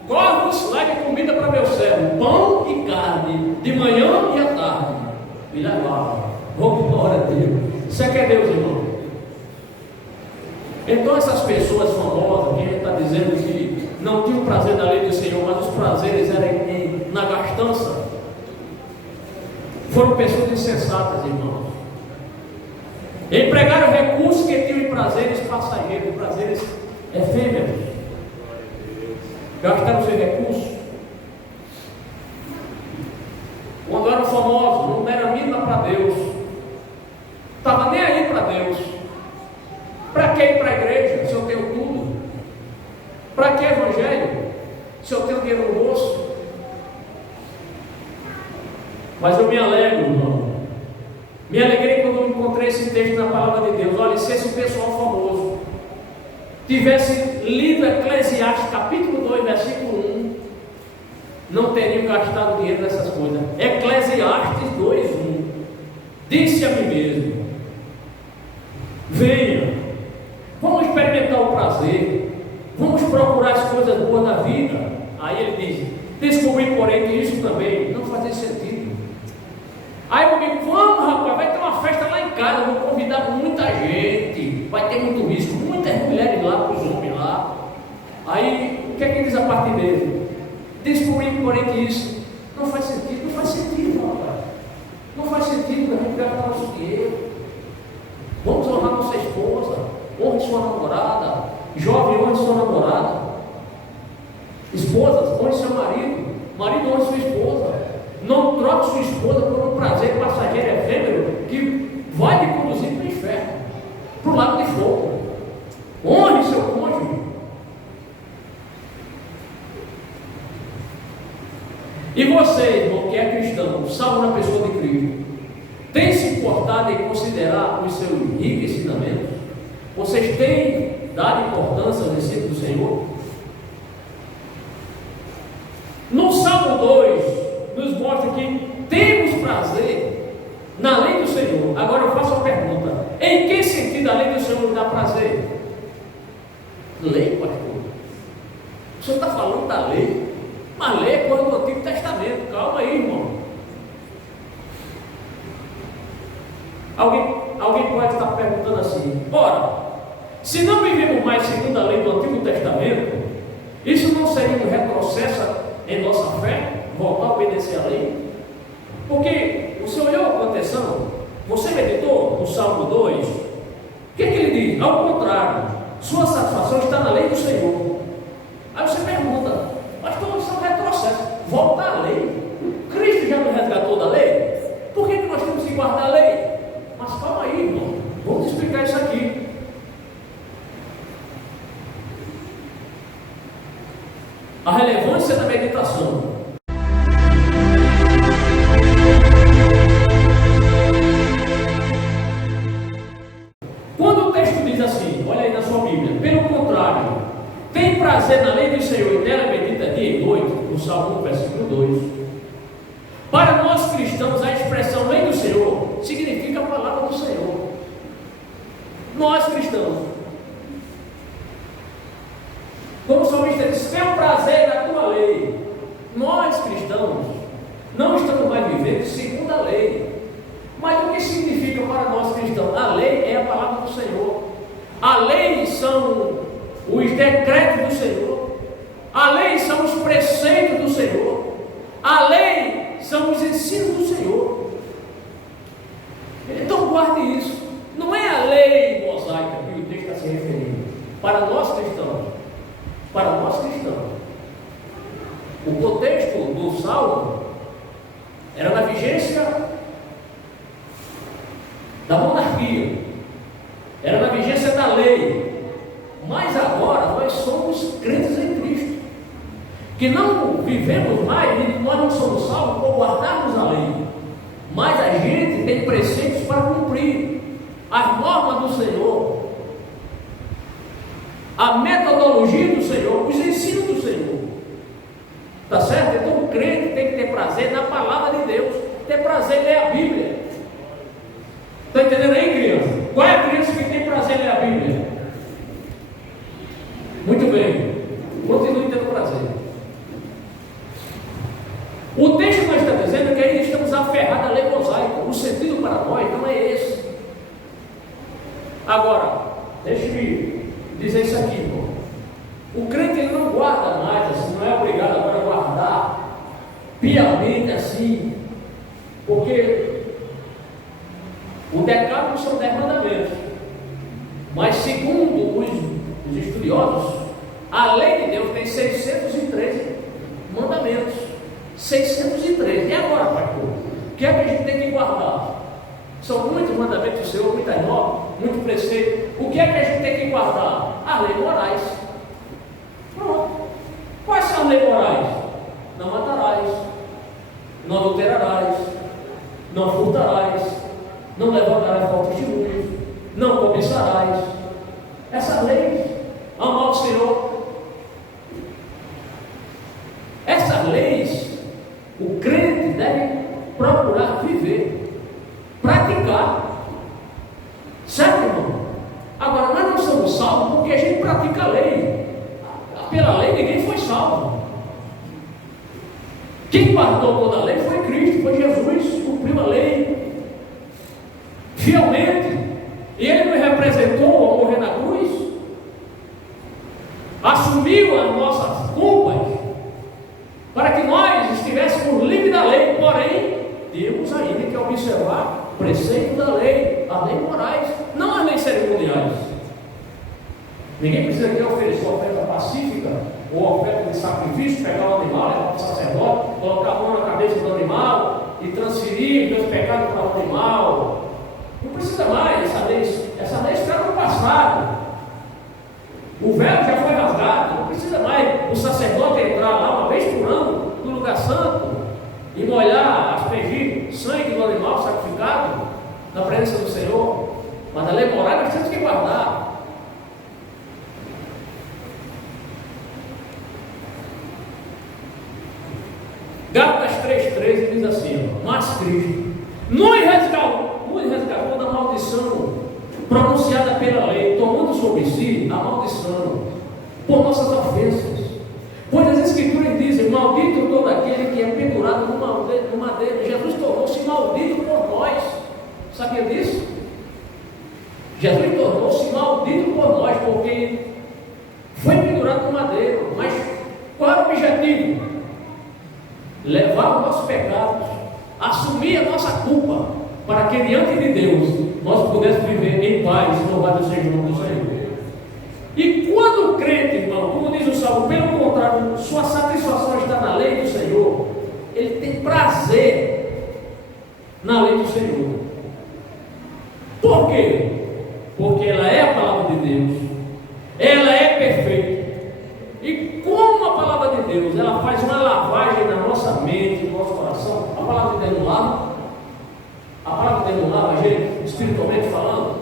Corvos, leve comida para meu servo, pão e carne, de manhã e à tarde. E levava. Glória a Deus. Isso é que é Deus, irmão. Então essas pessoas famosas, que a gente está dizendo que não tinham prazer da lei do Senhor, mas os prazeres eram na gastança, foram pessoas insensatas, irmãos. Empregaram recursos que tinham em prazeres passageiros, prazeres efêmeros. Gastaram seus recursos. Quando eram famosos, não deram mínima para Deus. Estava nem aí para Deus. Para que ir para a igreja se eu tenho tudo? Para que evangelho se eu tenho dinheiro no bolso? Mas eu me alegro, irmão. Me alegrei quando eu encontrei esse texto na palavra de Deus. Olha, se esse pessoal famoso tivesse lido Eclesiastes capítulo 2, versículo 1, não teriam gastado dinheiro nessas coisas. Eclesiastes 2, 1. Disse a mim mesmo: venha, vamos experimentar o prazer, vamos procurar as coisas boas da vida. Aí ele diz: descobri, porém, que isso também não fazia sentido. Aí eu digo: vamos, rapaz, vai ter uma festa lá em casa, vou convidar muita gente, vai ter muito risco, muitas mulheres lá, os homens lá. Aí, o que é que diz a parte dele? Descobri, porém, que isso não faz sentido. Não faz sentido, rapaz. Não faz sentido a gente gastar nosso dinheiro. Vamos honrar nossa esposa, honre sua namorada. Jovem, honre sua namorada. Esposas, honre seu marido. Marido, honre sua esposa. Não troque sua esposa por um prazer passageiro efêmero que vai lhe conduzir para o inferno, para o lago de fogo. Honre seu cônjuge. E você, irmão, que é cristão, salvo na pessoa de Cristo, tem se importado em considerar os seus ricos ensinamentos? Vocês têm dado importância aos ensinos do Senhor? No Salmo 2, nos mostra que temos prazer na lei do Senhor. Agora eu faço uma pergunta: em que sentido a lei do Senhor dá prazer? Lei, pastor? O senhor está falando da lei? Mas lei é coisa do Antigo Testamento. Calma aí, irmão. Alguém pode estar perguntando assim: ora, se não vivemos mais segundo a lei do Antigo Testamento, isso não seria um retrocesso em nossa fé? Voltar a obedecer a lei? Porque o senhor olhou a proteção, você meditou no Salmo 2, o que é que ele diz? Ao contrário, sua satisfação está na lei do Senhor. Aí você pergunta: pastor, isso é um retrocesso. Volta à lei. Cristo já nos resgatou da lei? Por que nós temos que guardar a lei? Mas calma aí, irmão, vamos explicar isso aqui. A relevância da meditação. Quando o texto diz assim, olha aí na sua Bíblia: pelo contrário, tem Nós cristãos. Como o salmista diz, tenho prazer na tua lei. Nós cristãos não estamos mais vivendo segundo a lei. Mas o que significa para nós cristãos? A lei é a palavra do Senhor. A lei são os decretos do Senhor. A lei são os preceitos do Senhor. A lei são os ensinos do Senhor. Então guarde isso. Não é a lei mosaica que o texto está se referindo. Para nós cristãos. Para nós cristãos. O contexto do Salmo era na vigência da monarquia. Era na vigência da lei. Mas agora nós somos crentes em Cristo. Que não vivemos mais, nós não somos salvos por guardarmos a lei. Mas a gente tem preceitos para cumprir. As normas do Senhor. A metodologia do Senhor. Os ensinos do Senhor. Tá certo? Então o crente tem que ter prazer na palavra de Deus. Ter prazer em ler a Bíblia. Está entendendo aí, criança? Qual é a criança que tem prazer em ler a Bíblia? Muito bem. Continue tendo prazer. O texto que nós estamos dizendo é que aí estamos aferrados à lei mosaica. O sentido para nós não é esse. Agora, deixe-me dizer isso aqui, irmão. O crente ele não guarda mais assim, não é obrigado agora a guardar piamente assim, porque o decálogo são 10 mandamentos, mas segundo os estudiosos, a lei de Deus tem 613 mandamentos. 613. E agora, pastor? O que é que a gente tem que guardar? São muitos mandamentos do Senhor, muitas normas, muito preceito. O que é que a gente tem que guardar? As leis morais. Pronto. Quais são as leis morais? Não matarás, não adulterarás, não furtarás, não levantarás falso testemunho, não cobiçarás. Essas leis, amar o Senhor. Essas leis, o crente deve procurar viver, praticar. Certo, irmão? Agora, nós não somos salvos porque a gente pratica a lei. Pela lei ninguém foi salvo. Quem guardou toda a lei foi Cristo, foi Jesus, cumpriu a lei fielmente. E Ele nos representou ao morrer na cruz, assumiu as nossas culpas, para que nós estivéssemos livres da lei. Porém, temos ainda que observar o preceito da lei, as leis morais, não as leis cerimoniais. Ninguém precisa aqui oferecer oferta pacífica ou oferta de sacrifício, pegar o animal, levar para o sacerdote, colocar a mão na cabeça do animal e transferir meus pecados para o animal. Não precisa mais. Essa lei está no passado. O véu já foi rasgado. Não precisa mais o sacerdote entrar lá uma vez por ano no lugar santo e molhar, aspergir sangue do animal sacrificado na presença do Senhor. Mas a lei moral nós temos que guardar. Gálatas 3,13 diz assim: mas Cristo nos resgatou da maldição pronunciada pela lei, tomando sobre si a maldição por nossas ofensas. Pois as Escrituras dizem: maldito todo aquele que é pendurado no madeiro. Jesus tornou-se maldito por nós. Sabia disso? Jesus tornou-se maldito por nós, porque foi pendurado no madeiro. Mas qual é o objetivo? Levar os nossos pecados, assumir a nossa culpa, para que diante de Deus nós pudéssemos viver em paz, louvado seja o nome do Senhor. E quando o crente, irmão, como diz o Salmo, pelo contrário, sua satisfação está na lei do Senhor, ele tem prazer na lei do Senhor. Por quê? Porque ela é a palavra de Deus, ela é perfeita. E como a palavra de Deus, ela faz uma lavagem na nossa mente, no nosso coração. A palavra de Deus não lava? A palavra de Deus não lava a gente, espiritualmente falando?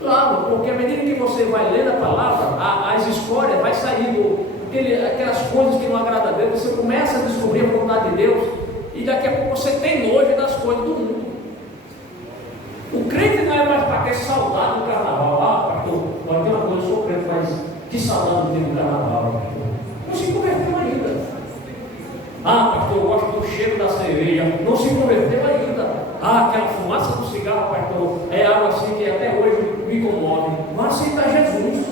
Lava, porque à medida que você vai lendo a palavra, as escórias vai saindo, aquelas coisas que não agradam a Deus, você começa a descobrir a vontade de Deus, e daqui a pouco você tem nojo das coisas do mundo. O crente não é mais para ter saudade do carnaval. Que saudade do tempo do carnaval. Não se converteu ainda. Ah, pastor, eu gosto do cheiro da cerveja. Não se converteu ainda. Ah, aquela fumaça do cigarro, pastor, é algo assim que até hoje me comove. Vai aceitar Jesus.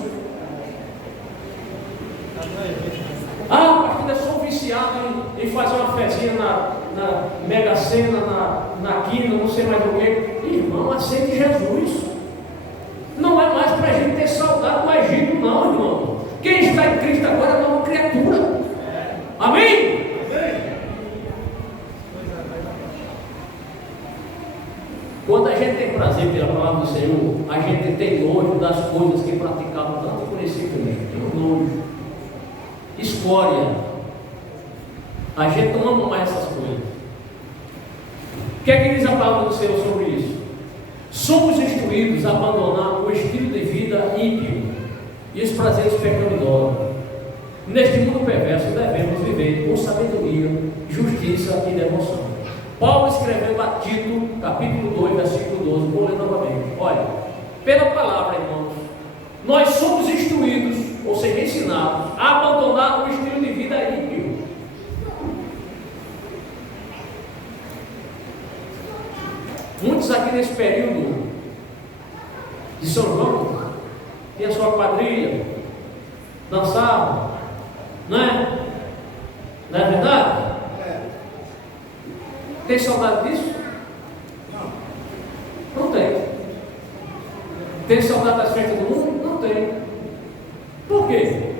Ah, pastor, eu sou viciado em fazer uma fezinha na Mega Sena, na Quina, não sei mais o que. Irmão, aceite Jesus. Não é mais para a gente ter saudade do Egito, não, irmão. Quem está em Cristo agora é uma criatura. Amém? Quando a gente tem prazer pela palavra do Senhor, a gente tem nojo das coisas que praticava tanto conhecer Cristo. Tem nojo, escória. A gente não ama mais essas coisas. O que é que diz a palavra do Senhor sobre isso? Somos instruídos a abandonar o estilo de vida ímpio e os prazeres pecaminosos. Neste mundo perverso devemos viver com sabedoria, justiça e devoção. Paulo escreveu a Tito, capítulo 2, versículo 12, vou ler novamente. Olha, pela palavra, irmãos, nós somos instruídos, ou seja, ensinados, a abandonar o estilo de vida ímpio. Muitos aqui nesse período de São João tem a sua quadrilha, dançavam, não é? Não é verdade? Tem saudade disso? Não tem. Tem saudade das festas do mundo? Não tem. Por quê?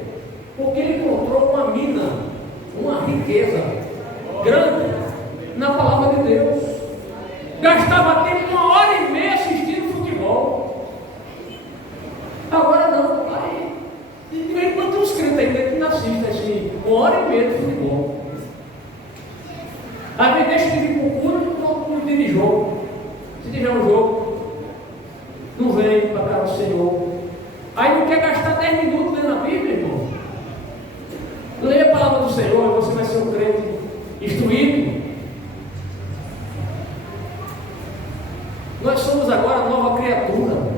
Porque ele encontrou uma mina, uma riqueza grande na palavra de Deus. Gastava tempo 1h30 assistindo futebol. Agora não, pai. Enquanto os crentes ainda que não assistem assim, 1h30 de futebol. Às vezes deixa de vir para o culto, não tem de jogo. Se tiver um jogo, não vem para a casa do Senhor. Aí não quer gastar 10 minutos lendo a Bíblia, irmão. Leia a palavra do Senhor, você vai ser um crente instruído. Nós somos agora nova criatura.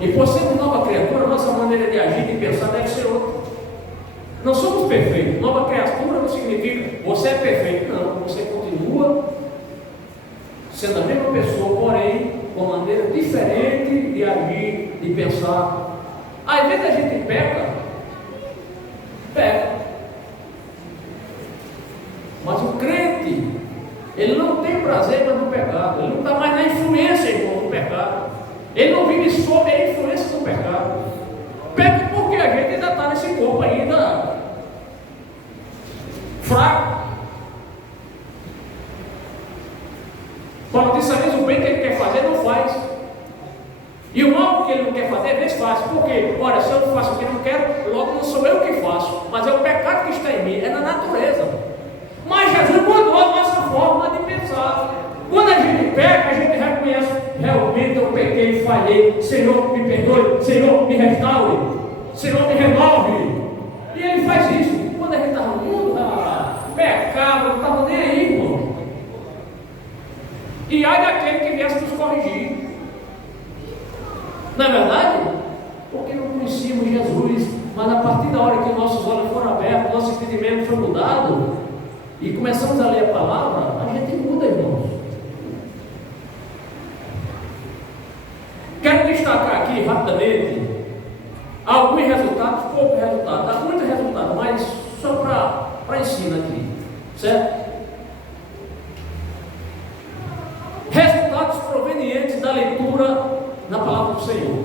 E por sermos nova criatura, nossa maneira de agir e pensar deve ser outra. Não somos perfeitos. Nova criatura não significa você é perfeito. Não, você continua sendo a mesma pessoa, porém com maneira diferente de agir, de pensar. Às vezes a gente peca. Mas o crente, ele não tem prazer mais no pecado. Ele não está mais na influência, irmão, do pecado. Ele não vive sob a influência do pecado. Peca porque a gente ainda está nesse corpo ainda fraco. Paulo diz, às vezes o bem que ele quer fazer, não faz. E o mal que ele não quer fazer, às vezes faz. Por quê? Ora, se eu não faço o que eu não quero, logo não sou eu que faço, mas é o pecado que está em mim, é na natureza. Mas Jesus mudou a nossa forma de pensar. Quando a gente peca, a gente reconhece, realmente eu pequei, falhei, Senhor me perdoe, Senhor me restaure, Senhor me renove. E ele faz isso. Quando a gente estava no mundo, pecava, não estava nem aí, irmão. E ai daquele que viesse nos corrigir. Não é verdade? Porque não conhecíamos Jesus, mas a partir da hora que nossos olhos foram abertos, nosso entendimento foi mudado, e começamos a ler a palavra, a gente muda, irmãos. Quero destacar aqui rapidamente alguns resultados, poucos resultados, dá muito resultado, mas só para ensino aqui, certo? Resultados provenientes da leitura na palavra do Senhor.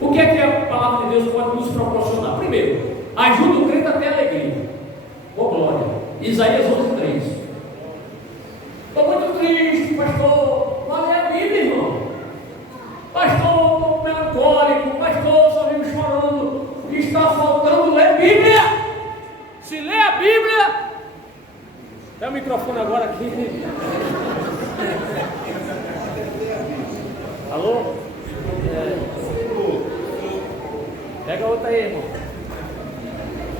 O que é que a palavra de Deus pode nos proporcionar? Primeiro, ajuda o crente a ter alegria. Oh glória! Isaías 11:3. Estou muito triste, pastor. Não lê a Bíblia, irmão. Pastor, estou melancólico. Pastor, só vivo chorando. Está faltando ler Bíblia. Se lê a Bíblia. Dá o microfone agora aqui. Alô? Pega outra aí, irmão.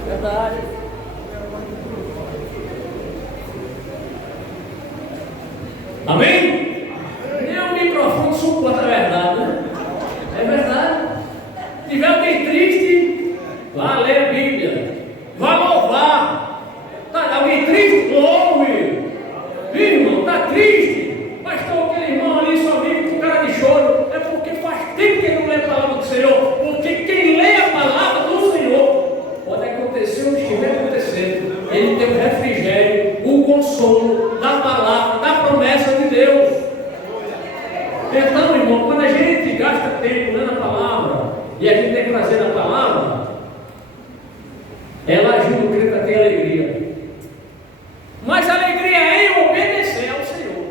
Verdade. Amém? Nem o microfone suporta a verdade, né? É verdade. Se tiver alguém triste, triste, pastor, aquele irmão ali só vive com cara de choro. É porque faz tempo que ele não lê a palavra do Senhor. Porque quem lê a palavra do Senhor, pode acontecer o que estiver acontecendo, ele tem o refrigério, o consolo da palavra, da promessa de Deus. Então, irmão, quando a gente gasta tempo lendo a palavra e a gente tem prazer na palavra, ela ajuda o crente a ter alegria. Mas a alegria é em obedecer ao Senhor.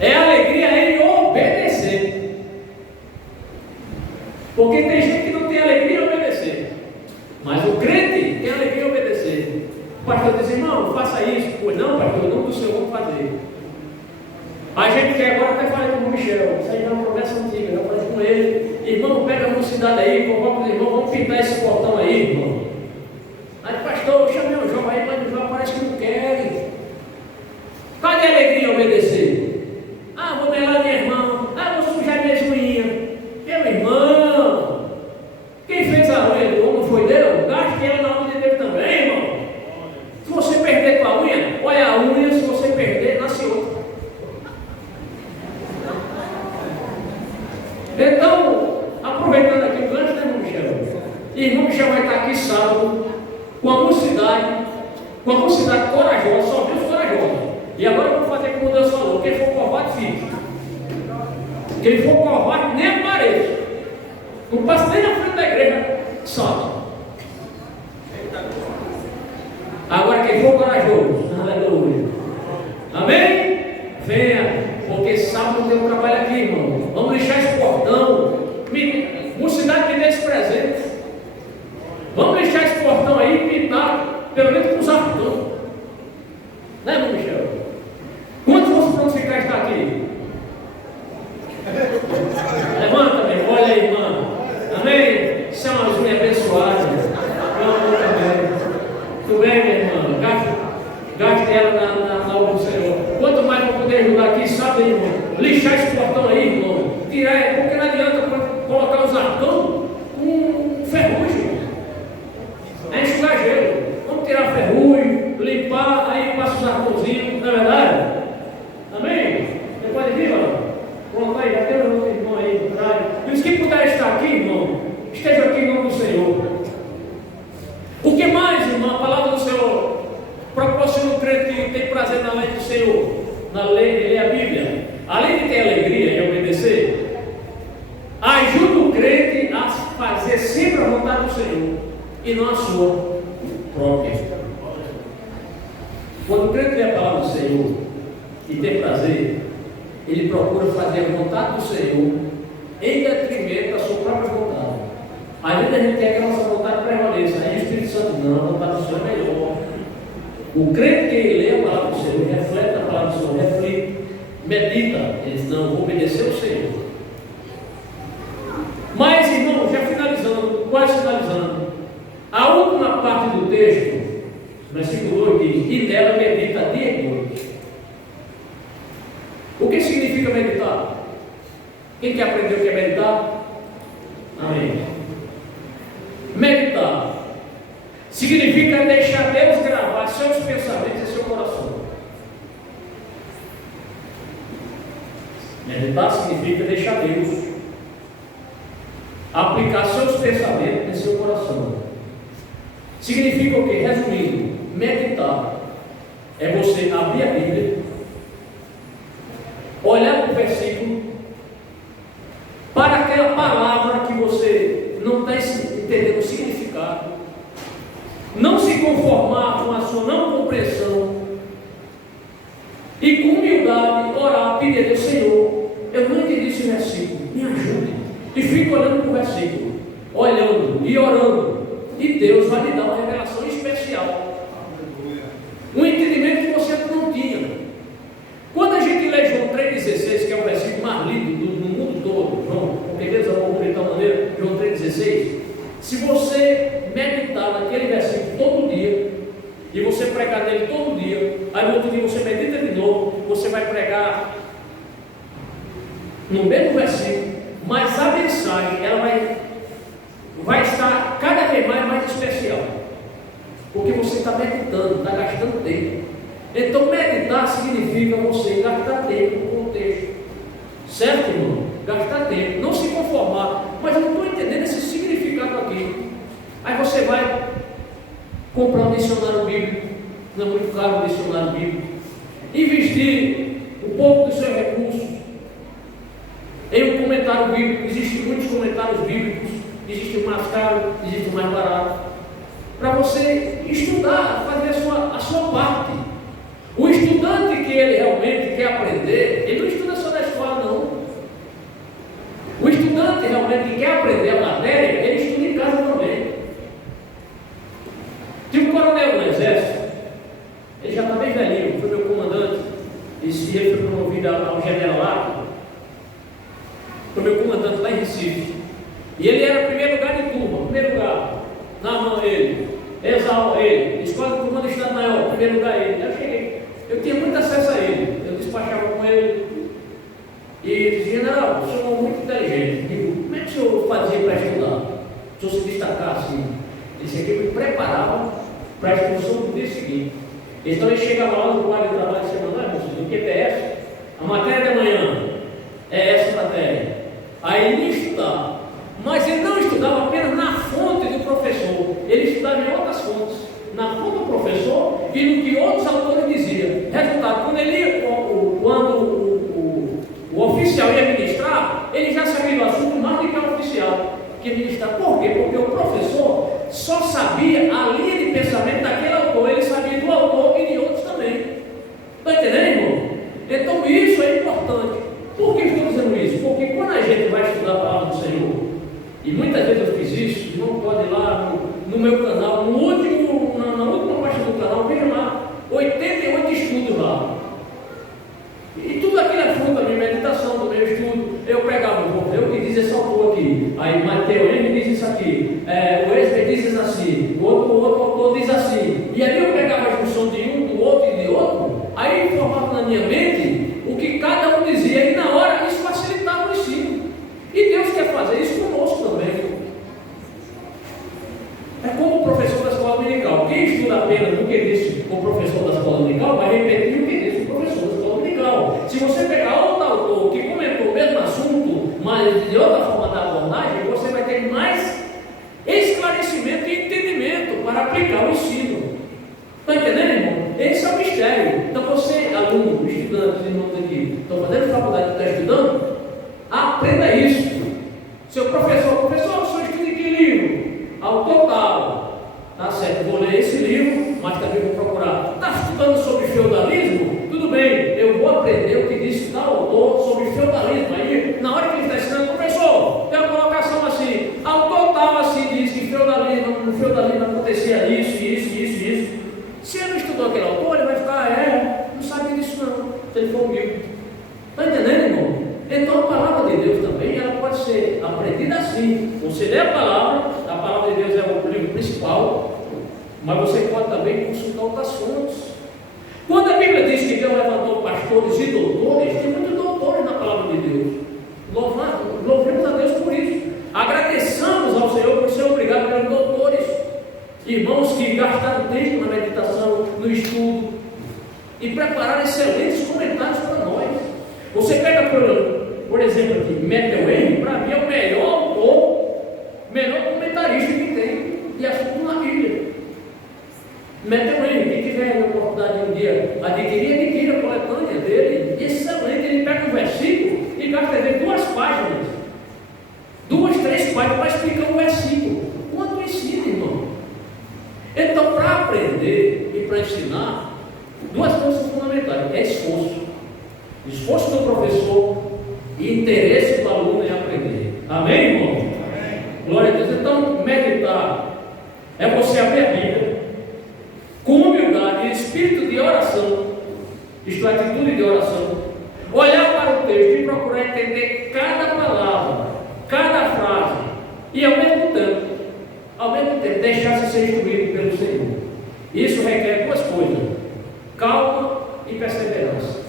É alegria em obedecer. Porque tem gente que não tem alegria em obedecer. Mas o crente tem alegria em obedecer. O pastor diz, irmão, faça isso. Pois não, pastor, em nome do Senhor vamos fazer. A gente quer agora, até falei com o Michel, isso aí é uma promessa antiga, eu falei com ele, irmão, pega a mocidade aí, convoca os irmãos, vamos pintar esse portão aí, irmão. Aí, pastor, eu chamei o João aí, mas o João parece que não quer. Cadê a alegria em obedecer? Ah, vou melar minha irmã, ah, vou sujar minhas unhas. Meu irmão, quem fez a unha do homem foi Deus? Gaste ela na unha dele também, irmão. Se você perder tua unha, olha a unha, se você perder, nasce outra. Então, aproveitando aqui o gancho, né, irmão Michel? Irmão Michel vai estar aqui sábado com a mocidade corajosa, só Deus corajosa. E agora eu vou fazer como Deus falou: quem for covarde, fique. Quem for covarde, nem apareça. Não passa nem na frente da igreja, sábado. Agora, quem for corajoso, aleluia. Amém? Venha, porque sábado tem um trabalho aqui, irmão. Vamos lixar esse portão. Mocidade me dê esse presente. Vamos lixar esse portão aí e pintar, pelo menos com os artões. Né, irmão Michel? Quantos vão se prontificar estar aqui? Levanta, meu, olha aí, irmã. Amém? Isso é uma unha abençoada. Tudo bem, minha irmã? Gaste ela na obra do Senhor. Quanto mais vou poder ajudar aqui, sabe, irmão? Lixar esse portão aí, irmão. Tirar, porque não adianta colocar os arcão com ferrugem. É enxugar gelo. Vamos tirar a ferrugem, limpar, aí passa os arcãozinhos, não é verdade? Amém? Você pode vir, ó. Pronto, aí, já tem um outro irmão aí por trás. E os que puderem estar aqui, irmão, estejam aqui em nome do Senhor. O que mais, irmão? A palavra do Senhor proporciona o crente que tem prazer na lei do Senhor, na lei de ler a Bíblia. Além de ter alegria e obedecer, ajuda o crente a fazer sempre a vontade do Senhor e não a sua própria. Quando o crente lê a palavra do Senhor e tem prazer, ele procura fazer a vontade do Senhor em detrimento da sua própria vontade. Às vezes a gente quer que a nossa vontade prevaleça, aí o Espírito Santo não, a vontade do Senhor é melhor. O crente que lê a palavra do Senhor, reflete a palavra do Senhor, reflete, medita, eles não vão obedecer ao Senhor. Mas, irmão, já finalizando, quase finalizando, a última parte do texto, versículo 2 diz: e nela medita dia e noite. O que significa meditar? Quem quer aprender o que é meditar? Amém. Meditar significa deixar Deus gravar seus pensamentos em seu coração. Meditar significa deixar Deus aplicar seus pensamentos em seu coração. Significa o quê? Resumindo, meditar é você abrir a Bíblia, olhar para o versículo, para aquela palavra que você não está entendendo o significado, não se conformar com a sua não compreensão e com humildade orar, pedir ao Senhor: eu não entendi esse versículo, me ajude. E fica olhando para o versículo, olhando e orando, e Deus vai lhe dar uma revelação especial, um entendimento que você não tinha. Quando a gente lê João 3,16, que é o versículo mais lido do mundo todo, João, porque Deus amou de tal maneira, João 3,16, se você meditar naquele versículo todo dia, e você pregar nele todo dia, aí no outro dia você medita de novo, você vai pregar no mesmo versículo, mas a mensagem ela vai estar cada vez mais especial, porque você está meditando, está gastando tempo. Então meditar significa significa você gastar tempo com o texto. Certo, irmão? Gastar tempo, não se conformar. Mas eu não estou entendendo esse significado aqui. Aí você vai comprar um dicionário bíblico, não é muito caro um dicionário bíblico, investir um pouco dos seus recursos em um comentário bíblico. Existem muitos comentários bíblicos, existe o mais caro, existe o mais barato, para você estudar, fazer a sua parte. O estudante que ele realmente quer aprender, ele não estuda só na escola, não. O estudante realmente que quer aprender a matéria, ele estuda em casa também. Tinha um coronel do exército, ele já está bem velhinho, foi meu comandante, ele foi promovido ao generalato, foi meu comandante lá em Recife. E ele era primeiro lugar de turma, primeiro lugar, na mão ele, exal ele, escola de comando do Estado Maior, primeiro lugar ele. Eu cheguei, eu tinha muito acesso a ele, eu despachava com ele. E ele dizia: general, o senhor é muito inteligente. Digo: como é que o senhor fazia para estudar? O senhor se destacar assim? Ele disse que eu me preparava para a exposição do dia seguinte. Então ele chegava lá no quadro de trabalho e disse: não é, moço, do QTS, a matéria da manhã é essa matéria. Aí ele ia estudar, mas ele não estudava apenas na fonte do professor, ele estudava em outras fontes, na fonte do professor e no que outros autores diziam. Resultado, quando o oficial ia ministrar, ele já sabia do assunto mais do que o oficial que ia ministrar. Por quê? Porque o professor só sabia a linha de pensamento daquele autor, ele sabia do autor e de outros também. Está entendendo, irmão? Então isso é importante. Por que estou dizendo isso? Porque quando a gente vai estudar a palavra do Senhor, e muitas vezes eu fiz isso, não pode ir lá no meu canal, na última parte do canal, veja lá, 88 estudos lá. E tudo aquilo é fruto da minha meditação, do meu estudo. Eu pegava, vou ver o que diz esse autor aqui. Aí Mateus M diz isso aqui, o Esper diz isso assim, o outro autor diz assim. E aí eu pegava a junção de um, do outro e de outro, aí formava na minha mente o que cada um dizia. E na hora isso facilitava o ensino. E Deus quer fazer isso conosco também. É como o professor da escola dominical. Quem estuda apenas o que disse o professor da escola dominical vai repetir o que disse o professor da escola dominical. Se você pegar outro autor que comentou o mesmo assunto, mas de outra forma da abordagem, você vai ter mais esclarecimento e entendimento para aplicar o ensino. Está entendendo, irmão? Esse é o mistério. Então você, aluno, estudante, irmãos aqui, estão fazendo faculdade, está estudando, aprenda isso. Seu professor, o senhor estuda em que livro? Autor tal. Tá certo, vou ler esse livro, mas também vou procurar. Está estudando sobre feudalismo? Tudo bem, eu vou aprender o que disse tal autor sobre feudalismo. Aí, na hora que ele está ensinando, professor, tem uma colocação assim, autor tal assim diz que no feudalismo acontecia isso. Se ele não estudou aquele autor, ele vai ficar, não sabia disso não, se ele for humilde. Está entendendo, irmão? Então a palavra de Deus também, ela pode ser aprendida assim. Você lê a palavra de Deus é o livro principal, mas você pode também consultar outras fontes. Quando a Bíblia diz que Deus levantou pastores e doutores, tem muitos doutores na palavra de Deus. Louvemos a Deus por isso. Agradeçamos ao Senhor por ser obrigado pelos doutores, irmãos que gastaram tempo na meditação, no estudo e prepararam excelentes comentários para nós. Você pega, por exemplo, aqui, Matthew Henry, para mim é o melhor autor, melhor comentarista que tem de assunto na Bíblia. Matthew Henry, quem tiver a oportunidade de um dia adquira a coletânea dele, excelente. Ele pega um versículo e gasta 2 páginas, 2, 3 páginas para explicar um versículo. Quanto ensina, irmão? Então, para aprender e para ensinar, 2 coisas fundamentais: é esforço do professor e interesse do aluno em aprender. Amém, irmão? Amém. Glória a Deus. Então, meditar é você abrir a Bíblia com humildade e espírito de oração, isto é, atitude de oração, olhar para o texto e procurar entender cada palavra, cada frase, e ao mesmo tempo, deixar-se ser instruído pelo Senhor. Isso requer 2 coisas: calma e perseverança.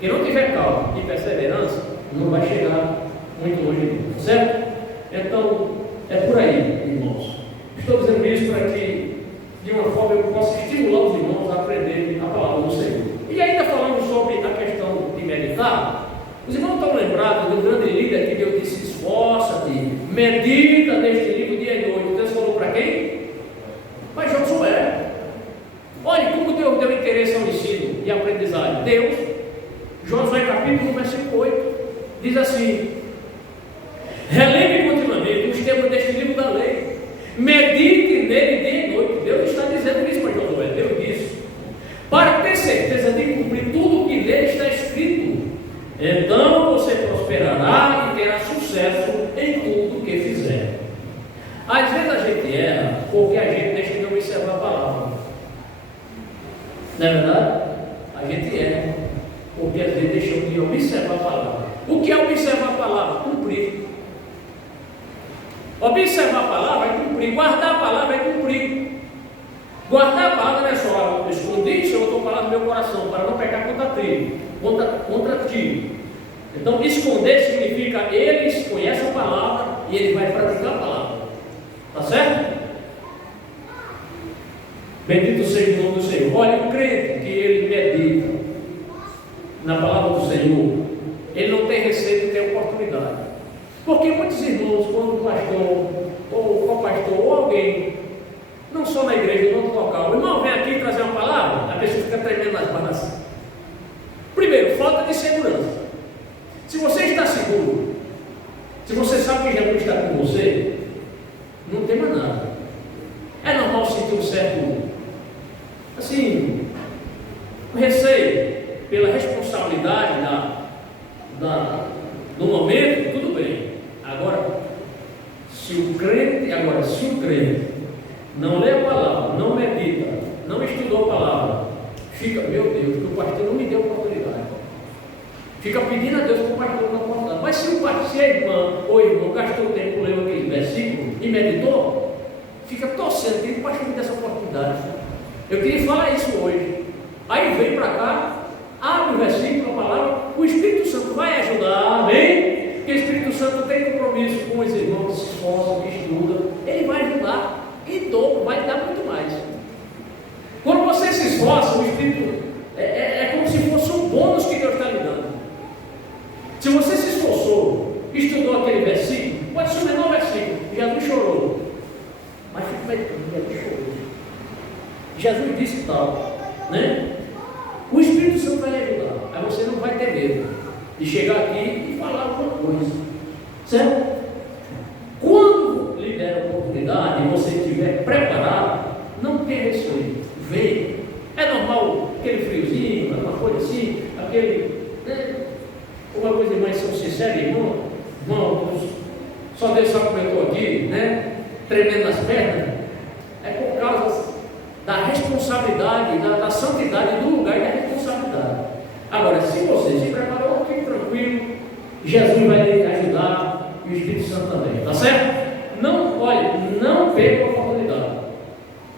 Quem não tiver calma e perseverança, não vai chegar muito longe, certo? Então, é por aí, irmãos. Estou dizendo isso para que, de uma forma, eu possa estimular os irmãos a aprender a palavra do Senhor. E ainda falando sobre a meditar? Os irmãos estão lembrados do grande líder que Deus disse: esforça-te, medita neste livro dia e noite. Deus falou para quem? Para Josué. Olha como Deus deu interesse ao ensino e aprendizagem. Deus, Josué capítulo 1, versículo 8, diz assim: relembre continuamente os termos deste livro da lei, medite nele dia e noite. Deus está dizendo isso para Josué. Deus disse: para ter certeza de cumprir tudo o que nele está escrito, então você prosperará e terá sucesso em tudo o que fizer. Às vezes a gente erra porque a gente deixa de observar a palavra. Não é verdade? A gente erra porque às vezes deixamos de observar a palavra. O que é observar a palavra? Cumprir. Observar a palavra é cumprir. Guardar a palavra é cumprir. Guardar a palavra não é só esconder, Senhor, eu estou falando no meu coração para não pecar contra ti. Então, esconder significa ele conhece a palavra e ele vai praticar a palavra. Tá certo? Bendito seja o nome do Senhor. Olha, o crente que ele medita na palavra do Senhor, ele não tem receio de ter oportunidade. Porque muitos irmãos, quando o pastor, ou o co-pastor, ou alguém, não só na igreja, em outro local, o irmão vem aqui trazer uma palavra, a pessoa fica tremendo nas barras. Primeiro, falta de segurança. Se você está seguro, se você sabe que Jesus está com você, não tem mais nada. É normal sentir um certo, assim, receio pela responsabilidade do momento, tudo bem. Agora, se o crente não lê a palavra, não medita, não estudou a palavra, fica, meu Deus, que o pastor não me deu oportunidade. Fica pedindo a Deus que o pastor não oportunidade. Mas se a irmã ou irmão gastou tempo lendo aquele versículo e meditou, fica torcendo que o pastor me dê essa oportunidade. Eu queria falar isso hoje. Aí vem para cá, abre o versículo, a palavra, o Espírito Santo vai ajudar, amém? Porque o Espírito Santo tem compromisso com os irmãos que se esforçam, que estudam, ele vai ajudar. Em dobro, vai dar muito mais. Quando você se esforça, o Espírito é como se fosse um bônus que Deus está lhe dando. Se você se esforçou, estudou aquele versículo, pode ser o menor versículo, Jesus chorou, mas fica meditando, Jesus chorou. Jesus disse tal, né? O Espírito Santo vai lhe ajudar, aí você não vai ter medo de chegar aqui e falar alguma coisa, certo? Quando lhe der a oportunidade e você estiver preparado, não tenha receio, venha. É normal aquele friozinho, uma coisa assim, aquele, né? Uma coisa, irmãs, são sinceros, irmão, só Deus sabe como eu estou aqui, né? Tremendo nas pernas, é por causa da responsabilidade, da santidade do lugar e da responsabilidade. Agora, se você se preparou, fique tranquilo, Jesus vai lhe ajudar e o Espírito Santo também, tá certo? Não, olha, não perca a oportunidade,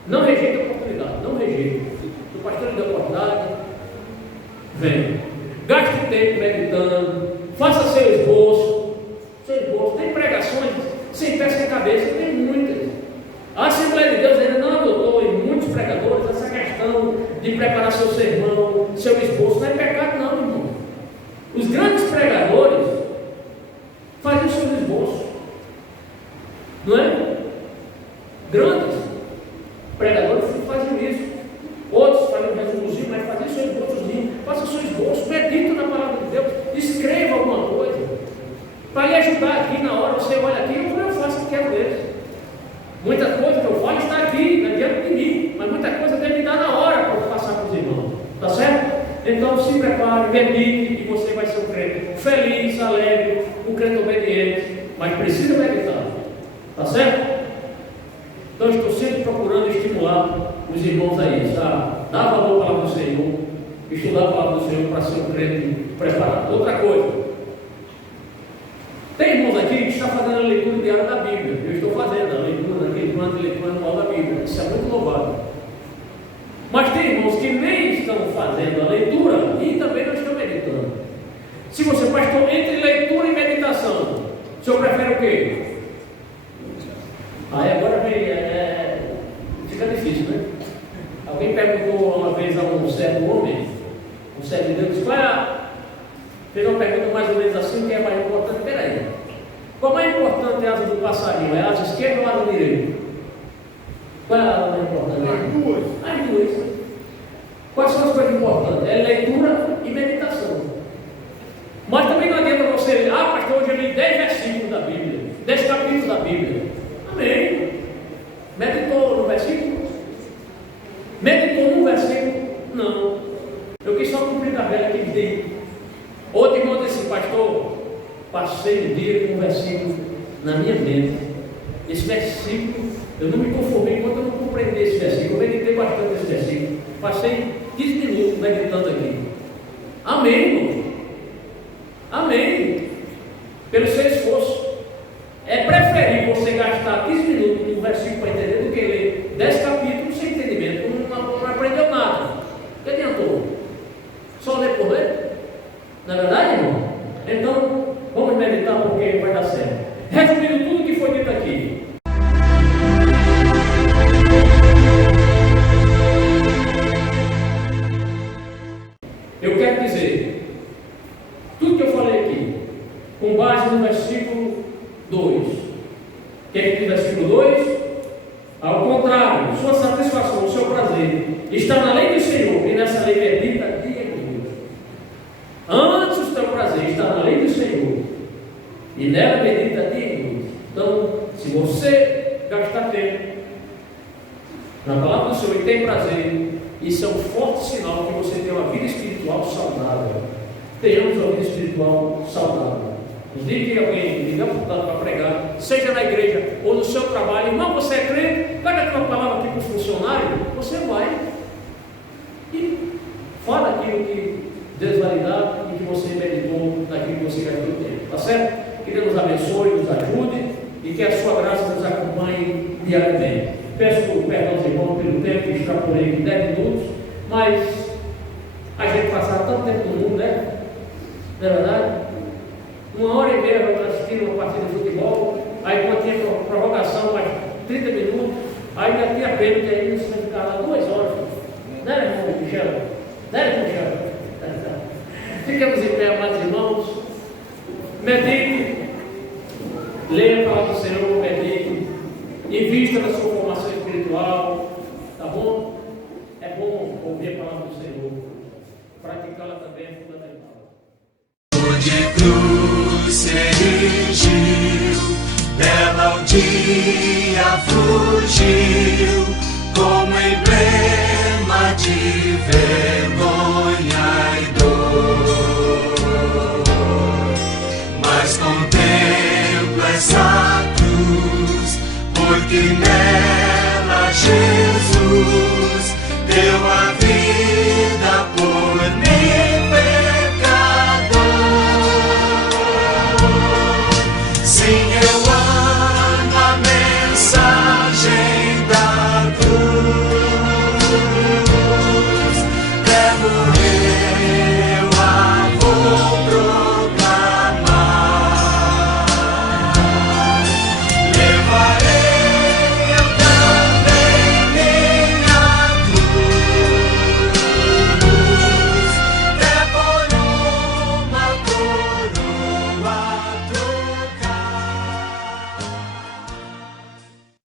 não rejeite a oportunidade, não rejeite. Se o pastor lhe deu a oportunidade, venha, gaste tempo meditando, faça seu esboço. Tem pregações sem pé sem cabeça, tem muitas. A Assembleia de Deus ainda não adotou em muitos pregadores essa questão de preparar seu sermão, seu esboço. Não é pecado não, irmão. Os grandes pregadores faziam seu esboço, não é? Grandes pregadores faziam isso. Outros faziam resoluzinho, mas faziam seu esboçozinho. Faça seu esboço, medita na palavra de Deus, escreva alguma coisa para lhe ajudar aqui na hora. Você olha aqui, eu faço o que quero ver. Muita coisa que eu falo está aqui, não adianta de mim, mas muita coisa deve me dar na hora para eu passar para os irmãos, tá certo? Então se prepare, medite e você vai ser um crente feliz, alegre, um crente obediente, mas precisa meditar, tá certo? Então estou sempre procurando estimular os irmãos a isso, tá? Dar valor à palavra do Senhor, estudar a palavra do Senhor para ser um crente preparado. Outra coisa, tem irmãos aqui que estão fazendo a leitura diária da Bíblia. Eu estou fazendo a leitura, aquele plano de leitura anual da Bíblia. Isso é muito louvado. Mas tem irmãos que nem estão fazendo a leitura e também não estão meditando. Se você, pastor, entre leitura e meditação, o senhor prefere o quê? Aí agora vem, fica difícil, né? Alguém perguntou uma vez a um certo homem, um certo de Deus, Fez uma pergunta mais ou menos assim, que é mais importante. Peraí, qual é importante a asa do passarinho? É a asa esquerda ou a asa direita? Qual é a asa mais importante? As duas. As duas. Quais são as coisas importantes? É leitura e meditação. Mas também não adianta você, pastor, hoje eu li 10 versículos da Bíblia, 10 capítulos da Bíblia. Amém. Meditou no versículo? Meditou no versículo? Não. Eu quis só cumprir a tabela que dei. Outro irmão disse, pastor, passei o dia com um versículo na minha mente. Esse versículo, eu não me conformei enquanto eu não compreendi esse versículo. Eu meditei bastante esse versículo. Passei 15 minutos meditando aqui. Amém, irmão. Amém. Pelo seu esforço. É preferível você gastar 15 minutos num versículo para entender do que ler 10 capítulos sem entendimento. Não aprendeu nada. O que adiantou? Só ler por ler? Não é verdade, irmão? Então, vamos meditar porque vai dar certo. Resumindo tudo que foi dito aqui. Eu quero dizer, tudo que eu falei aqui, com base no versículo 2. Que é que diz o versículo 2? Ao contrário, sua satisfação, o seu prazer está na lei do Senhor, e nessa lei medita dia e noite. Antes o teu prazer está na lei do Senhor, e nela medita dia e noite. Então, se você gastar tempo na palavra do Senhor e tem prazer, isso é um forte sinal que você tem uma vida espiritual saudável. Tenhamos uma vida espiritual saudável. No dia que alguém me der oportunidade para pregar, seja na igreja ou no seu trabalho, irmão, você é crente, pega aquela palavra aqui para o funcionário, você vai e fala aquilo que desvalidar e que você meditou naquilo que você gastou tempo. Tá certo? Que Deus nos abençoe, nos ajude e que a sua graça nos acompanhe diariamente. Peço perdão aos irmãos pelo tempo que extrapolei de 10 minutos, mas a gente passar tanto tempo no mundo, né? Não é verdade? 1h30 eu assisti uma partida de futebol, aí quando tinha provocação, mais 30 minutos, aí já tinha pena que aí você vai ficar lá 2 horas. Não é, irmão Michel? Não é, irmão Michel? Ficamos em pé, amados irmãos. Medite, leia a palavra do Senhor, medite, invista na sua formação espiritual, tá bom? É bom ouvir a palavra do Senhor, praticá-la também é fundamental. De cruz se erigiu, dela um dia fugiu.